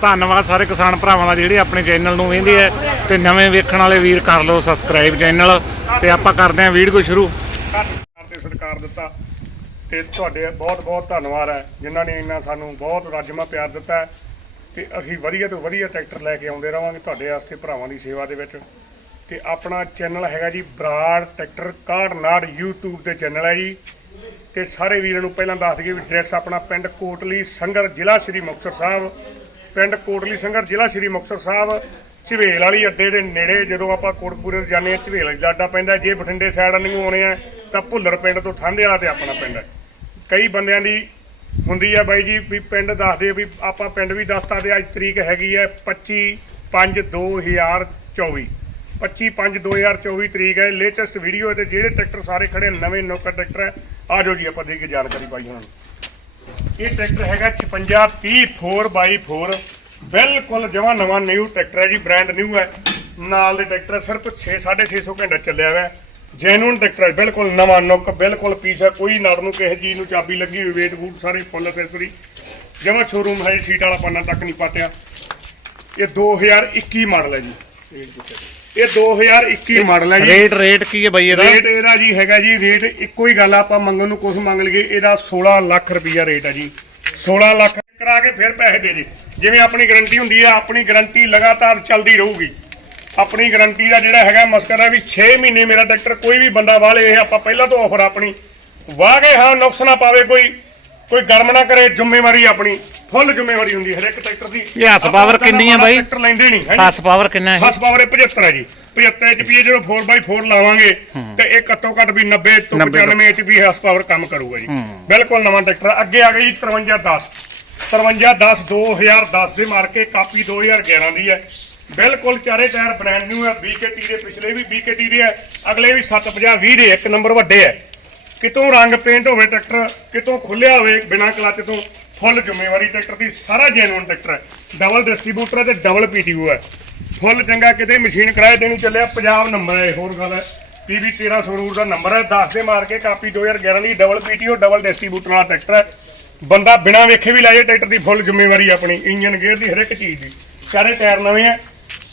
ਧੰਨਵਾਦ ਸਾਰੇ ਕਿਸਾਨ ਭਰਾਵਾਂ ਦਾ ਜਿਹੜੇ ਆਪਣੇ ਚੈਨਲ ਨੂੰ ਵੇਖਦੇ ਆ ਤੇ ਨਵੇਂ ਵੇਖਣ ਵਾਲੇ ਵੀਰ ਕਰ ਲਓ ਸਬਸਕ੍ਰਾਈਬ ਚੈਨਲ ਤੇ ਆਪਾਂ ਕਰਦੇ ਆਂ ਵੀਡੀਓ ਸ਼ੁਰੂ। ਤੇ ਸਰਕਾਰ ਦਿੱਤਾ ਤੇ ਤੁਹਾਡੇ ਬਹੁਤ ਬਹੁਤ ਧੰਨਵਾਦ ਹੈ, ਜਿਨ੍ਹਾਂ ਨੇ ਇੰਨਾ ਸਾਨੂੰ ਬਹੁਤ ਰਾਜਮਾ ਪਿਆਰ ਦਿੱਤਾ ਹੈ ਤੇ ਅਸੀਂ ਵਧੀਆ ਤੋਂ ਵਧੀਆ ਟਰੈਕਟਰ ਲੈ ਕੇ ਆਉਂਦੇ ਰਵਾਂਗੇ ਤੁਹਾਡੇ ਵਾਸਤੇ ਭਰਾਵਾਂ ਦੀ ਸੇਵਾ ਦੇ ਵਿੱਚ। ਤੇ ਆਪਣਾ ਚੈਨਲ ਹੈਗਾ ਜੀ ਬਰਾੜ ਟਰੈਕਟਰ ਕਾਰਨਾੜ YouTube ਤੇ ਚੈਨਲ ਹੈ ਜੀ। ਤੇ ਸਾਰੇ ਵੀਰਾਂ ਨੂੰ ਪਹਿਲਾਂ ਦੱਸ ਦਈਏ ਵੀ ਐਡਰੈਸ ਆਪਣਾ ਪਿੰਡ ਕੋਟਲੀ ਸੰਗਰ ਜ਼ਿਲ੍ਹਾ ਸ਼੍ਰੀ ਮੁਕਤਸਰ ਸਾਹਿਬ। ਪਿੰਡ ਕੋਟਲੀ ਸੰਗਰ ਜ਼ਿਲ੍ਹਾ ਸ਼੍ਰੀ ਮੁਕਤਸਰ ਸਾਹਿਬ, ਝਵੇਲ ਵਾਲੀ ਅੱਡੇ ਦੇ ਨੇੜੇ ਜਦੋਂ ਆਪਾਂ ਕੋਟਪੂਰੇ ਜਾਂਦੇ ਆ ਝਵੇਲ ਦਾ ਅੱਡਾ ਪੈਂਦਾ, ਜੇ ਬਠਿੰਡੇ ਸਾਈਡ ਨੂੰ ਆਉਣੇ ਆ, ਤਾਂ ਭੁੱਲਰ ਪਿੰਡ ਤੋਂ ਠਾਂਦੇ ਵਾਲਾ ਤੇ ਆਪਣਾ ਪਿੰਡ ਹੈ। ਕਈ ਬੰਦਿਆਂ ਦੀ ਹੁੰਦੀ ਆ ਬਾਈ ਜੀ ਵੀ ਪਿੰਡ ਦੱਸਦੇ ਵੀ ਆਪਾਂ ਪਿੰਡ ਵੀ ਦੱਸਤਾ ਤੇ ਅੱਜ ਤਰੀਕ ਹੈਗੀ ਹੈ 25 5 2024 25 5 2024 ਤਰੀਕ ਹੈ ਲੇਟੈਸਟ ਵੀਡੀਓ ਤੇ ਜਿਹੜੇ ਟਰੈਕਟਰ ਸਾਰੇ ਖੜੇ ਨਵੇਂ ਨੌਕਰ ਟਰੈਕਟਰ ਹੈ। ਆ ਜਾਓ ਜੀ, ਆਪਾਂ ਦੇ ਕੇ ਜਾਣਕਾਰੀ ਪਾਈ ਉਹਨਾਂ ਨੂੰ। ਇਹ ਟਰੈਕਟਰ ਹੈਗਾ 5630 4x4 ਬਿਲਕੁਲ ਜਮਾ ਨਵਾਂ ਨਿਊ ਟਰੈਕਟਰ ਹੈ ਜੀ ਬ੍ਰਾਂਡ ਨਿਊ ਹੈ। ਨਾਲ ਦੇ ਟਰੈਕਟਰ ਸਿਰਫ 6 650 ਘੰਟਾ ਚੱਲਿਆ ਹੋਇਆ ਜੈਨੂਨ ਟਰੈਕਟਰ ਹੈ, ਬਿਲਕੁਲ ਨਵਾਂ ਨੁੱਕ, ਬਿਲਕੁਲ ਪੀਸ ਹੈ। ਕੋਈ ਨੜ ਨੂੰ ਕਿਸੇ ਚੀਜ਼ ਨੂੰ ਚਾਬੀ ਲੱਗੀ ਹੋਈ ਵੇਟ ਬੂਟ ਸਾਰੀ ਫੁੱਲ ਅਸੈਸਰੀ ਜਮਾ ਸ਼ੋਰੂਮ ਹੈ ਸੀਟ ਵਾਲਾ ਪੰਨਾ ਤੱਕ ਨਹੀਂ ਪਾਤਿਆ। ਇਹ 2021 ਮਾਡਲ ਹੈ ਜੀ। ਇਹ 2021 ਮਾਡਲ ਹੈ ਜੀ। ਰੇਟ ਰੇਟ ਕੀ ਹੈ ਬਈ ਇਹਦਾ? ਰੇਟ ਇਹਦਾ ਜੀ ਹੈਗਾ ਜੀ ਰੇਟ ਇੱਕੋ ਹੀ ਗੱਲ ਆਪਾਂ ਮੰਗਣ ਨੂੰ ਕੁਝ ਮੰਗ ਲਈਏ ਇਹਦਾ 16 ਲੱਖ ਰੁਪਈਆ ਰੇਟ ਹੈ ਜੀ। 16 ਲੱਖ ਕਰਾ ਕੇ ਫਿਰ ਪੈਸੇ ਦੇ ਜੀ ਜਿਵੇਂ ਆਪਣੀ ਗਾਰੰਟੀ ਹੁੰਦੀ ਹੈ ਆਪਣੀ ਗਾਰੰਟੀ ਲਗਾਤਾਰ ਚੱਲਦੀ ਰਹੂਗੀ। ਆਪਣੀ ਗਾਰੰਟੀ ਦਾ ਜਿਹੜਾ ਹੈਗਾ ਮਸਕਰਾ ਵੀ 6 ਮਹੀਨੇ ਮੇਰਾ ਟਰੈਕਟਰ ਕੋਈ ਵੀ ਬੰਦਾ ਵਾਲੇ ਇਹ ਆਪਾਂ ਪਹਿਲਾਂ ਤੋਂ ਆਫਰ ਆਪਣੀ। ਵਾਹ ਗਏ ਹਾਂ ਨੁਕਸ ਨਾ ਪਾਵੇ ਕੋਈ। ਕੋਈ ਗਰਮ ਨਾ ਕਰੇ ਜ਼ਿੰਮੇਵਾਰੀ ਆਪਣੀ ਫੁੱਲ ਜ਼ਿੰਮੇਵਾਰੀ ਹੁੰਦੀ ਹੈ ਹਰ ਇੱਕ ਟਰੈਕਟਰ ਦੀ। ਇਹ ਹੱਸ power ਕਿੰਨੀ ਹੈ ਮਾੜਾ ਬਾਈ? ਟਰੈਕਟਰ ਲੈਂਦੇ ਨਹੀਂ ਹੈ ਹੱਸ ਪਾਵਰ ਕਿੰਨਾ ਹੈ? ਹੱਸ ਪਾਵਰ ਇਹ 75 ਹੈ ਜੀ। 75 HP ਜਦੋਂ 4x4 ਲਾਵਾਂਗੇ ਤੇ ਇਹ ਘੱਟੋ ਘੱਟ ਵੀ 90 ਤੋਂ 90 95 HP ਹੱਸ ਪਾਵਰ ਕੰਮ ਕਰੂਗਾ ਜੀ। ਬਿਲਕੁਲ ਨਵਾਂ ਟਰੈਕਟਰ ਅੱਗੇ ਆ ਗਈ 5310 5310 2010 ਦੇ ਮਾਰ ਕੇ ਕਾਪੀ 2011 ਦੀ ਹੈ। ਬਿਲਕੁਲ ਚਾਰੇ ਟਾਇਰ ਬ੍ਰਾਂਡ ਨਿਊ ਹੈ। BKT ਦੇ ਪਿਛਲੇ ਵੀ BKT ਦੇ ਹੈ। ਅਗਲੇ ਵੀ 750 20 ਦੇ ਇੱਕ ਨੰਬਰ ਵੱਡੇ ਹੈ। ਕਿਤੋਂ ਰੰਗ ਪੇਂਟ ਹੋਵੇ ਟਰੈਕਟਰ ਕਿਤੋਂ ਖੁੱਲਿਆ ਹੋਵੇ ਬਿਨਾਂ ਕਲੱਚ ਤੋਂ ਫੁੱਲ ਜ਼ਿੰਮੇਵਾਰੀ ਟਰੈਕਟਰ ਦੀ ਸਾਰਾ ਜੈਨੂਨ ਟਰੈਕਟਰ ਹੈ। ਡਬਲ ਡਿਸਟ੍ਰੀਬਿਊਟਰ ਹੈ ਤੇ ਡਬਲ ਪੀਟੀਓ ਹੈ। ਫੁੱਲ ਚੰਗਾ ਕਿਤੇ ਮਸ਼ੀਨ ਕਿਰਾਏ ਦੇਣੀ ਚੱਲਿਆ ਪੰਜਾਬ ਨੰਬਰ ਹੈ ਇਹ, ਹੋਰ ਗੱਲ ਹੈ। PB 1300 ਰੂਟ ਦਾ ਨੰਬਰ ਹੈ 10 ਦੇ ਮਾਰ ਕੇ ਕਾਪੀ 2011 ਦੀ ਡਬਲ ਪੀਟੀਓ ਡਬਲ ਡਿਸਟ੍ਰੀਬਿਊਟਰ ਵਾਲਾ ਟਰੈਕਟਰ ਹੈ। ਬੰਦਾ ਬਿਨਾਂ ਵੇਖੇ ਵੀ ਲਾਏ ਟਰੈਕਟਰ ਦੀ ਫੁੱਲ ਜ਼ਿੰਮੇਵਾਰੀ ਆਪਣੀ ਇੰਜਨ ਗੇਅਰ ਦੀ ਹਰ ਇੱਕ ਚੀਜ਼ ਦੀ। ਚਾਰੇ ਟਾਇਰ ਨਵੇਂ ਆ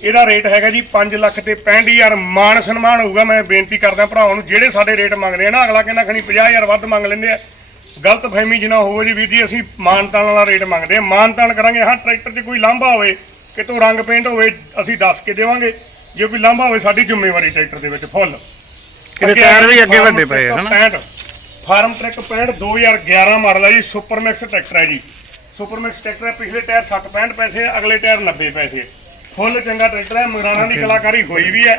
ਇਹਦਾ ਰੇਟ ਹੈਗਾ ਜੀ 5 ਲੱਖ ਤੇ 65000 ਮਾਨ ਸਨਮਾਨ ਹੋਊਗਾ ਮੈਂ ਬੇਨਤੀ ਕਰਦਾ ਭਰਾਵਾਂ ਨੂੰ ਜਿਹੜੇ ਸਾਡੇ ਰੇਟ ਮੰਗਦੇ ਆ ਨਾ ਅਗਲਾ ਕਹਿੰਦਾ ਖਣੀ 50000 ਵੱਧ ਮੰਗ ਲੈਂਦੇ ਆ। ਗਲਤ ਫਹਿਮੀ ਜਿਨਾ ਹੋਵੇ ਜੀ ਵੀਰ ਜੀ ਅਸੀਂ ਮਾਨਤਾਨ ਵਾਲਾ ਰੇਟ ਮੰਗਦੇ ਆ। ਮਾਨਤਾਨ ਕਰਾਂਗੇ ਹਾਂ ਟਰੈਕਟਰ 'ਚ ਕੋਈ ਲਾਂਭਾ ਹੋਵੇ ਕਿਤੋਂ ਰੰਗ ਪੇਂਟ ਹੋਵੇ ਅਸੀਂ ਦੱਸ ਕੇ ਦੇਵਾਂਗੇ। ਜੇ ਕੋਈ ਲਾਂਭਾ ਹੋਵੇ ਸਾਡੀ ਜ਼ਿੰਮੇਵਾਰੀ ਟਰੈਕਟਰ ਦੇ ਵਿੱਚ ਫੁੱਲ। ਇਹਦੇ ਟਾਇਰ ਵੀ ਅੱਗੇ ਵੱਡੇ ਪਏ ਹਨਾ? 65 ਫਾਰਮ ਟਰੈਕ 65 2011 ਮਾਡਲ ਹੈ ਜੀ ਸੁਪਰ ਮੈਕਸ ਟਰੈਕਟਰ ਹੈ ਜੀ। ਸੁਪਰ ਮੈਕਸ ਟਰੈਕਟਰ ਪਿਛਲੇ ਟਾਇਰ 60 65 ਪੈਸੇ ਅਗਲੇ ਟਾਇਰ 90 ਪੈਸੇ ਫੁੱਲ ਚੰਗਾ ਟਰੈਕਟਰ ਹੈ, ਮਗਰਾਣਾ ਦੀ ਕਲਾਕਾਰੀ ਹੋਈ ਵੀ ਹੈ।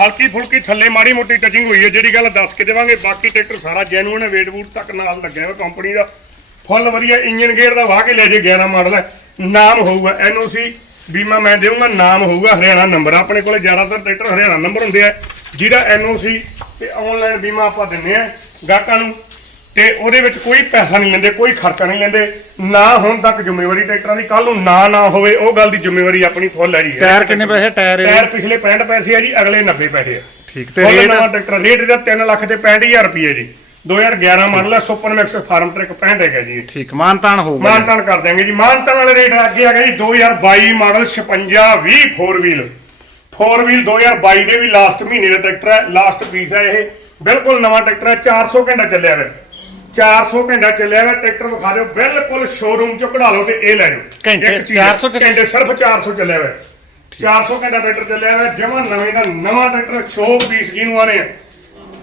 ਹਲਕੀ ਫੁਲਕੀ ਥੱਲੇ ਮਾੜੀ ਮੋਟੀ ਟਚਿੰਗ ਹੋਈ ਹੈ, ਜਿਹੜੀ ਗੱਲ ਦੱਸ ਕੇ ਦੇਵਾਂਗੇ। ਬਾਕੀ ਟਰੈਕਟਰ ਸਾਰਾ ਜੈਨੂਇਨ ਹੈ ਵੇਟ ਬੂਟ ਤੱਕ ਨਾਲ ਲੱਗਿਆ ਹੋਇਆ ਕੰਪਨੀ ਦਾ। ਫੁੱਲ ਵਧੀਆ ਇੰਜਨ ਗੇਅਰ ਦਾ ਵਾਹ ਕੇ ਲੈ ਜੇ 11 ਮਾਡਲ ਹੈ। ਨਾਮ ਹੋਊਗਾ ਐਨਓਸੀ ਬੀਮਾ ਮੈਂ ਦੇਵਾਂਗਾ ਨਾਮ ਹੋਊਗਾ ਹਰਿਆਣਾ ਨੰਬਰ ਆਪਣੇ ਕੋਲੇ ਜ਼ਿਆਦਾਤਰ ਟਰੈਕਟਰ ਹਰਿਆਣਾ ਨੰਬਰ ਹੁੰਦੇ ਆ। ਜਿਹਦਾ ਐਨਓਸੀ ਤੇ ਆਨਲਾਈਨ ਬੀਮਾ ਆਪਾਂ ਦਿੰਨੇ ਆ, ਗਾਹਕਾਂ ਨੂੰ ਤੇ ਉਹਦੇ ਵਿੱਚ ਕੋਈ ਪੈਸਾ ਨਹੀਂ ਲੈਂਦੇ ਕੋਈ ਖਰਚਾ ਨਹੀਂ ਲੈਂਦੇ। ਨਾ ਹੁਣ ਤੱਕ ਜ਼ਿੰਮੇਵਾਰੀ ਟਰੈਕਟਰਾਂ ਦੀ ਕੱਲ ਨੂੰ ਨਾ ਨਾ ਹੋਵੇ ਉਹ ਗੱਲ ਦੀ ਜ਼ਿੰਮੇਵਾਰੀ ਆਪਣੀ ਫੁੱਲ ਹੈ। ਜੀ ਟਾਇਰ ਕਿੰਨੇ ਪੈਸੇ? ਟਾਇਰ ਟਾਇਰ ਪਿਛਲੇ 65 ਪੈਸੇ ਆ ਜੀ ਅਗਲੇ 90 ਪੈਸੇ ਆ। ਠੀਕ ਤੇ ਫੁੱਲ ਰੇਟ? ਨਵਾਂ ਟਰੈਕਟਰ ਰੇਟ ਇਹਦਾ 3 ਲੱਖ ਤੇ 65000 ਰੁਪਏ ਜੀ। 2011 ਮਾਡਲ ਹੈ ਸੁਪਰ ਮੈਕਸ ਫਾਰਮ ਟਰੈਕ 65 ਹੈਗਾ ਜੀ। ਇਹ। ਠੀਕ ਮਾਨਤਾਨ ਹੋਊਗਾ ਮਾਨਤਾਨ ਕਰ ਦਿਆਂਗੇ ਜੀ। ਮਾਨਤਾਨ ਵਾਲੇ ਰੇਟ ਅੱਗੇ ਆ ਗਿਆ ਜੀ 2022 ਮਾਡਲ 56 20 4 ਵੀਲ 4 ਵੀਲ 2022 ਦੇ ਵੀ ਲਾਸਟ ਮਹੀਨੇ ਦਾ ਟਰੈਕਟਰ ਹੈ ਲਾਸਟ ਪੀਸ ਹੈ ਇਹ। ਬਿਲਕੁਲ ਨਵਾਂ ਟਰੈਕਟਰ ਹੈ 400 ਘੰਟਾ ਚੱਲਿਆ ਹੋਇਆ। 400 ਘੰਟਾ ਚੱਲਿਆ ਹੋਇਆ ਟਰੈਕਟਰ ਵਿਖਾ ਦਿਓ ਬਿਲਕੁਲ ਸ਼ੋਰੂਮ ਚੋਂ ਕਢਾ ਲਓ ਤੇ ਇਹ ਲੈ ਜਾਓ ਘੰਟੇ ਇੱਕ ਚੀਜ਼ ਹੈ, 400 ਚ- ਘੰਟੇ ਸਿਰਫ 400 ਚੱਲਿਆ ਹੋਇਆ 400 ਘੰਟਾ ਟਰੈਕਟਰ ਚੱਲਿਆ ਹੋਇਆ ਜਮਾ ਨਵੇਂ ਦਾ ਨਵਾਂ ਟਰੈਕਟਰ ਸ਼ੋ ਪੀਸ ਜਿਹਨੂੰ ਆਨੇ ਆ?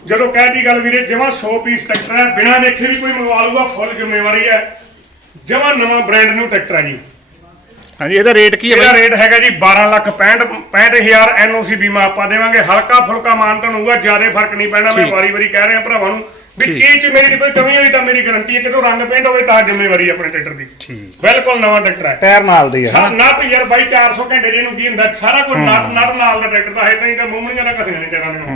ਜਦੋਂ ਕਹਿਤੀ ਗੱਲ ਵੀਰੇ ਜਮਾ 100 ਪੀਸ ਟਰੈਕਟਰ ਹੈ ਬਿਨਾਂ ਦੇਖੇ ਵੀ ਕੋਈ ਮੰਗਵਾ ਲੂਗਾ ਫੁੱਲ ਜ਼ਿੰਮੇਵਾਰੀ ਹੈ। ਜਮਾ ਨਵਾਂ ਬ੍ਰਾਂਡ ਨਿਊ ਟਰੈਕਟਰ ਹੈ ਜੀ। ਹਾਂਜੀ ਇਹਦਾ ਰੇਟ ਕੀ ਹੈ ਇਹਦਾ ਬਈ? ਰੇਟ ਹੈਗਾ ਜੀ 12 ਲੱਖ 65 65000 ਐਨਓਸੀ ਬੀਮਾ ਆਪਾਂ ਦੇਵਾਂਗੇ। ਹਲਕਾ ਫੁਲਕਾ ਮਾਨਤਨ ਹੋਊਗਾ ਜ਼ਿਆਦਾ ਫ਼ਰਕ ਨਹੀਂ ਪੈਣਾ ਮੈਂ ਠੀਕ। ਵਾਰੀ ਵਾਰੀ ਕਹਿ ਰਿਹਾ ਭਰਾਵਾਂ ਨੂੰ। ਵੀ। ਚੀਜ਼ ਚ ਮੇਰੀ ਕੋਈ ਕਮੀ ਹੋਈ ਤਾਂ ਮੇਰੀ ਗਾਰੰਟੀ ਹੈ ਕਿ ਰੰਗ ਪੇਂਟ ਹੋਵੇ ਤਾਂ ਜ਼ਿੰਮੇਵਾਰੀ ਆਪਣੇ ਟਰੈਕਟਰ ਦੀ। ਠੀਕ। ਬਿਲਕੁਲ ਨਵਾਂ ਟਰੈਕਟਰ ਹੈ। ਟਾਇਰ ਨਾਲ ਦੀ ਹੈ ਸਾ- ਨੱਟ ਯਾਰ ਬਾਈ 400 ਘੰਟੇ ਜਿਹਨੂੰ ਕੀ ਹੁੰਦਾ ਸਾਰਾ ਕੁਝ ਨੱਟ ਨੱਟ ਨਾਲ ਦਾ ਟਰੈਕਟਰ ਦਾ ਹੈ ਨਹੀਂ ਤਾਂ ਮੂੰਹਣੀਆਂ ਦਾ ਕਸੇ ਨਹੀਂ ਤੇਰਾ ਮੈਨੂੰ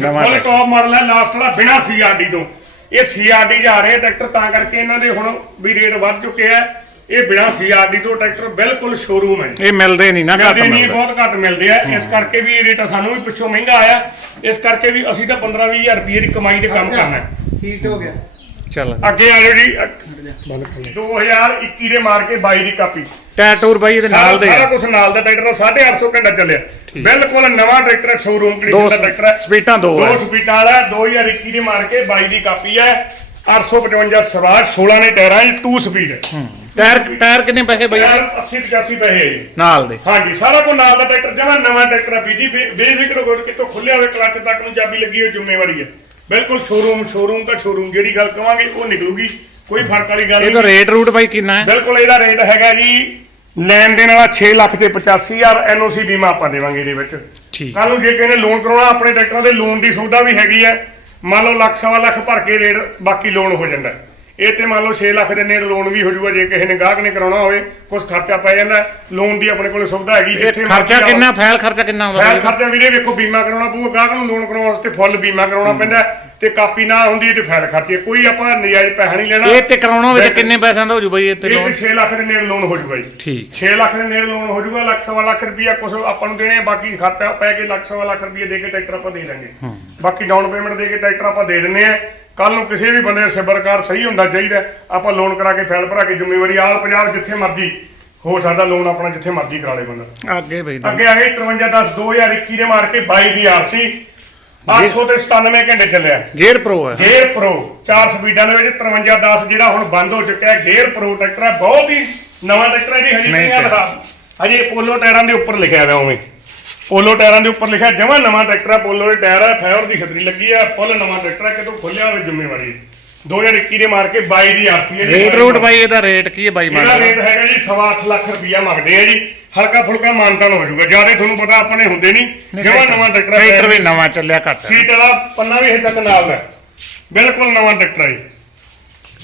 ਨਵਾਂ ਟਰੈਕਟਰ। ਟੌਪ ਮਾਡਲ ਹੈ ਲਾਸਟ ਵਾਲਾ ਬਿਨਾ ਸੀਆਰਡੀ ਤੋਂ। ਇਹ ਸੀਆਰਡੀ ਜਾ ਰਹੇ ਟਰੈਕਟਰ ਤਾਂ ਕਰਕੇ ਇਹਨਾਂ ਦੇ ਹੁਣ ਵੀ ਰੇਟ ਵੱਧ ਚੁੱਕੇ ਆ। ਇਹ ਬਿਨਾ ਸੀਆਰਡੀ ਤੋਂ ਟਰੈਕਟਰ ਬਿਲਕੁਲ ਸ਼ੋਰੂਮ ਹੈ ਇਹ ਮਿਲਦੇ ਨਹੀਂ ਨਾ ਘੱਟ ਮਿਲਦੇ ਨਹੀਂ ਮਿਲਦੇ। ਬਹੁਤ ਘੱਟ ਮਿਲਦੇ ਆ। ਇਸ ਕਰਕੇ ਵੀ ਇਹ ਰੇਟ ਸਾਨੂੰ ਵੀ ਪਿੱਛੋਂ ਮਹਿੰਗਾ ਆਇਆ। ਇਸ ਕਰਕੇ ਵੀ ਅਸੀਂ ਤਾਂ 15 20000 ਰੁਪਏ ਦੀ ਕਮਾਈ ਤੇ ਕੰਮ ਕਰਨਾ ਹੈ। ਹੀਟ ਹੋ ਗਿਆ। ਚੱਲ। ਅੱਗੇ ਆ ਜਾਓ ਜੀ ਅ- 2021 ਦੇ ਮਾਰ ਕੇ 22 ਦੀ ਕਾਪੀ। ਟਾਇਰ ਟੂਰ ਬਾਈ ਇਹਦੇ ਨਾਲ ਦੇ ਸਾਰਾ ਆ ਕੁਝ ਨਾਲ ਦਾ ਟਰੈਕਟਰ ਦਾ 850 ਘੰਟਾ ਚੱਲਿਆ। ਬਿਲਕੁਲ ਨਵਾਂ ਟਰੈਕਟਰ ਸ਼ੋਰੂਮ ਕੰਡੀਸ਼ਨ ਦਾ ਟਰੈਕਟਰ ਹੈ। ਸਪੀਟਾਂ ਦੋ ਦੋ ਹੈ ਸਪੀਟਾਂ ਵਾਲਾ 2021 ਦੇ ਮਾਰ ਕੇ 22 ਦੀ ਕਾਪੀ ਹੈ। 855 ਸਵਾਰ 16 ਨੇ ਟਾਇਰਾਂ 'ਚ 2 ਸਪੀਡ ਹੈ। ਟਾਇਰ ਟਾਇਰ ਕਿੰਨੇ ਪੈਸੇ ਬਾਈ? ਯਾਰ 80 85 ਪੈਸੇ ਨਾਲ ਦੇ। ਹਾਂਜੀ ਸਾਰਾ ਕੁਝ ਨਾਲ ਦਾ ਟਰੈਕਟਰ ਜਮਾ ਨਵਾਂ ਟਰੈਕਟਰ ਹੈ ਬੀਜੀ ਬੇਫਿਕਰ ਹੋ ਕੇ ਕਿਤੋਂ ਖੁੱਲਿਆ ਹੋਵੇ ਕਲੱਚ ਤੱਕ ਨੂੰ ਚਾਬੀ ਲੱਗੀ ਹੋਈ ਜ਼ਿੰਮੇਵਾਰੀ ਹੈ ਬਿਲਕੁਲ ਸ਼ੋਰੂਮ ਸ਼ੋਰੂਮ ਦਾ ਸ਼ੋਰੂਮ ਜਿਹੜੀ ਗੱਲ ਕਵਾਂਗੇ ਉਹ ਨਿਕਲੂਗੀ। ਕੋਈ ਫ਼ਰਕ ਵਾਲੀ ਗੱਲ ਨਹੀਂ ਰੇਟ ਰੂਟ ਬਾਈ ਕਿੰਨਾ ਹੈ? ਬਿਲਕੁਲ ਇਹਦਾ ਰੇਟ ਹੈਗਾ ਜੀ ਲੈਣ ਦੇਣ ਵਾਲਾ 6 ਲੱਖ ਤੇ 85000 ਐਨਓਸੀ ਬੀਮਾ ਆਪਾਂ ਦੇਵਾਂਗੇ ਇਹਦੇ ਵਿੱਚ। ਠੀਕ। ਕੱਲ ਨੂੰ ਜੇ ਕਿਸੇ ਨੇ ਲੋਨ ਕਰਾਉਣਾ ਆਪਣੇ ਟਰੈਕਟਰਾਂ ਦੇ ਲੋਨ ਦੀ ਸੁਵਿਧਾ ਵੀ ਹੈਗੀ ਹੈ ਮੰਨ ਲਓ ਲੱਖ ਸਵਾ ਲੱਖ ਭਰ ਕੇ ਰੇਟ ਬਾਕੀ ਲੋਨ ਹੋ ਜਾਂਦਾ। ਇਹ ਤੇ ਮੰਨ ਲਓ 6 ਲੱਖ ਦੇ ਨੇੜੇ ਲੋਨ ਵੀ ਹੋ ਜਾਊਗਾ ਜੇ ਕਿਸੇ ਨੇ ਗਾਹਕ ਨੇ ਕਰਾਉਣਾ ਹੋਵੇ ਕੁਝ ਖਰਚਾ ਪੈ ਜਾਂਦਾ ਲੋਨ ਦੀ ਆਪਣੇ ਕੋਲ ਸੁਵਿਧਾ ਹੈਗੀ ਇਹ ਖਰਚਾ ਕਿੰਨਾ ਫਾਈਲ ਖਰਚਾ ਕਿੰਨਾ ਆਉਂਦਾ ਬਾਈ ਇਹਦਾ? ਖਰਚਾ ਵੀਰੇ ਵੇਖੋ ਬੀਮਾ ਕਰਾਉਣਾ ਪਊਗਾ ਗਾਹਕ ਨੂੰ ਲੋਨ ਕਰਾਉਣ ਵਾਸਤੇ ਫੁੱਲ ਬੀਮਾ ਕਰਾਉਣਾ ਪੈਂਦਾ ਤੇ ਕਾਪੀ ਨਾ ਹੁੰਦੀ ਤੇ ਫੈਲ ਖਰਚੇ ਕੋਈ ਆਪਾਂ ਨਜਾਇਜ਼ ਪੈਸਾ ਨਹੀਂ ਲੈਣਾ। ਇਹ ਤੇ ਕਰਾਉਣਾ ਤਾਂ ਕਿੰਨੇ ਪੈਸਿਆਂ ਦਾ ਹੋ ਜੂ ਬਾਈ ਇਹ ਤੇ ਲੋਨ 6 ਲੱਖ ਦੇ ਨੇੜੇ ਲੋਨ ਹੋ ਜੀ। ਠੀਕ। 6 ਲੱਖ ਦੇ ਨੇੜੇ ਲੋਨ ਹੋ ਜਾਊਗਾ ਲੱਖ ਸਵਾ ਲੱਖ ਰੁਪਈਆ ਕੁਝ ਆਪਾਂ ਨੂੰ ਦੇਣੇ ਬਾਕੀ ਖਰਚਾ ਪੈ ਕੇ ਲੱਖ ਸਵਾ ਲੱਖ ਰੁਪਈਆ ਦੇ ਕੇ ਟਰੈਕਟਰ ਆਪਾਂ ਦੇ ਦਾਂਗੇ। ਬਾਕੀ ਡਾਊਨ ਪੇਮੈਂਟ ਦੇ ਕੇ ਟਰੈਕਟਰ ਆਪਾਂ ਦੇ ਦਿੰਨੇ ਆ। ਕੱਲ ਨੂੰ ਕਿਸੇ ਵੀ ਬੰਦੇ ਦਾ ਸਿਬਰ ਕਾਰ ਸਹੀ ਹੁੰਦਾ ਚਾਹੀਦਾ ਆਪਾਂ ਲੋਨ ਕਰਾ ਕੇ ਫੈਲ ਭਰਾ ਕੇ ਜ਼ਿੰਮੇਵਾਰੀ ਆਲ ਪੰਜਾਬ ਜਿੱਥੇ ਮਰਜ਼ੀ ਹੋ ਸਕਦਾ ਲੋਨ ਆਪਣਾ ਜਿੱਥੇ ਮਰਜ਼ੀ ਕਰਾ ਲੇ ਬੰਦਾ। ਅੱਗੇ ਬਾਈ ਅੱਗੇ ਆ ਗਏ 53 10 2021 ਦੇ ਮਾਰ ਕੇ 22 ਦੀ ਆਰਸੀ 800 ਤੇ 97 ਘੰਟੇ ਚੱਲਿਆ। ਗੇਅਰ ਪ੍ਰੋ ਹੈ। ਗੇਅਰ ਪ੍ਰੋ ਚਾਰ ਸਪੀਡਾਂ ਦੇ ਵਿੱਚ 53 10 ਜਿਹੜਾ ਹੁਣ ਬੰਦ ਹੋ ਚੁੱਕਿਆ ਹੈ ਗੇਅਰ ਪ੍ਰੋ ਟਰੈਕਟਰ ਹੈ ਬਹੁਤ ਹੀ ਨਵਾਂ ਟਰੈਕਟਰ ਹੈ ਜੀ ਹਜੇ ਨਹੀਂ ਦਿਖਾ। ਹਜੇ ਪੋਲੋ ਟਾਇਰਾਂ ਦੇ ਉੱਪਰ ਲਿਖਿਆ ਹੋਇਆ ਉਵੇਂ। ਪੋਲੋ ਟਾਇਰਾਂ ਦੇ ਉੱਪਰ ਲਿਖਿਆ ਜਮਾਂ ਨਵਾਂ ਟਰੈਕਟਰ ਹੈ ਪੋਲੋ ਦੇ ਟਾਇਰ ਹੈ ਫਾਇਰ ਦੀ ਛਤਰੀ ਲੱਗੀ ਹੈ ਫੁੱਲ ਨਵਾਂ ਟਰੈਕਟਰ ਹੈ ਕਿਤੋਂ ਖੋਲਿਆ ਹੋਵੇ ਜ਼ਿੰਮੇਵਾਰੀ। 2021 ਦੇ ਮਾਰ ਕੇ 22 ਦੀ ਆਰਪੀ ਹੈ ਜੀ ਰੇਟ ਰੂਟ ਬਾਈ ਇਹਦਾ ਰੇਟ ਕੀ ਹੈ ਬਾਈ ਇਹਦਾ ਮੰਨ ਰੇਟ ਹੈਗਾ ਜੀ ਸਵਾ ਅੱਠ ਲੱਖ ਰੁਪਈਆ ਮੰਗਦੇ ਆ ਜੀ। ਹਲਕਾ ਫੁਲਕਾ ਮਾਨਤਾਨ ਹੋ ਜਾਊਗਾ। ਜ਼ਿਆਦਾ ਤੁਹਾਨੂੰ ਪਤਾ ਆਪਣੇ ਹੁੰਦੇ ਨਹੀਂ। ਜਮਾਂ ਨਵਾਂ ਟਰੈਕਟਰ ਹੈ ਟਰੈਕਟਰ ਵੀ ਨਵਾਂ ਚੱਲਿਆ ਘੱਟ। ਸੀਟ ਵਾਲਾ ਪੰਨਾ ਵੀ ਹਜੇ ਤੱਕ ਨਾਲ ਦਾ ਹੈ। ਬਿਲਕੁਲ ਨਵਾਂ ਟਰੈਕਟਰ ਹੈ ਜੀ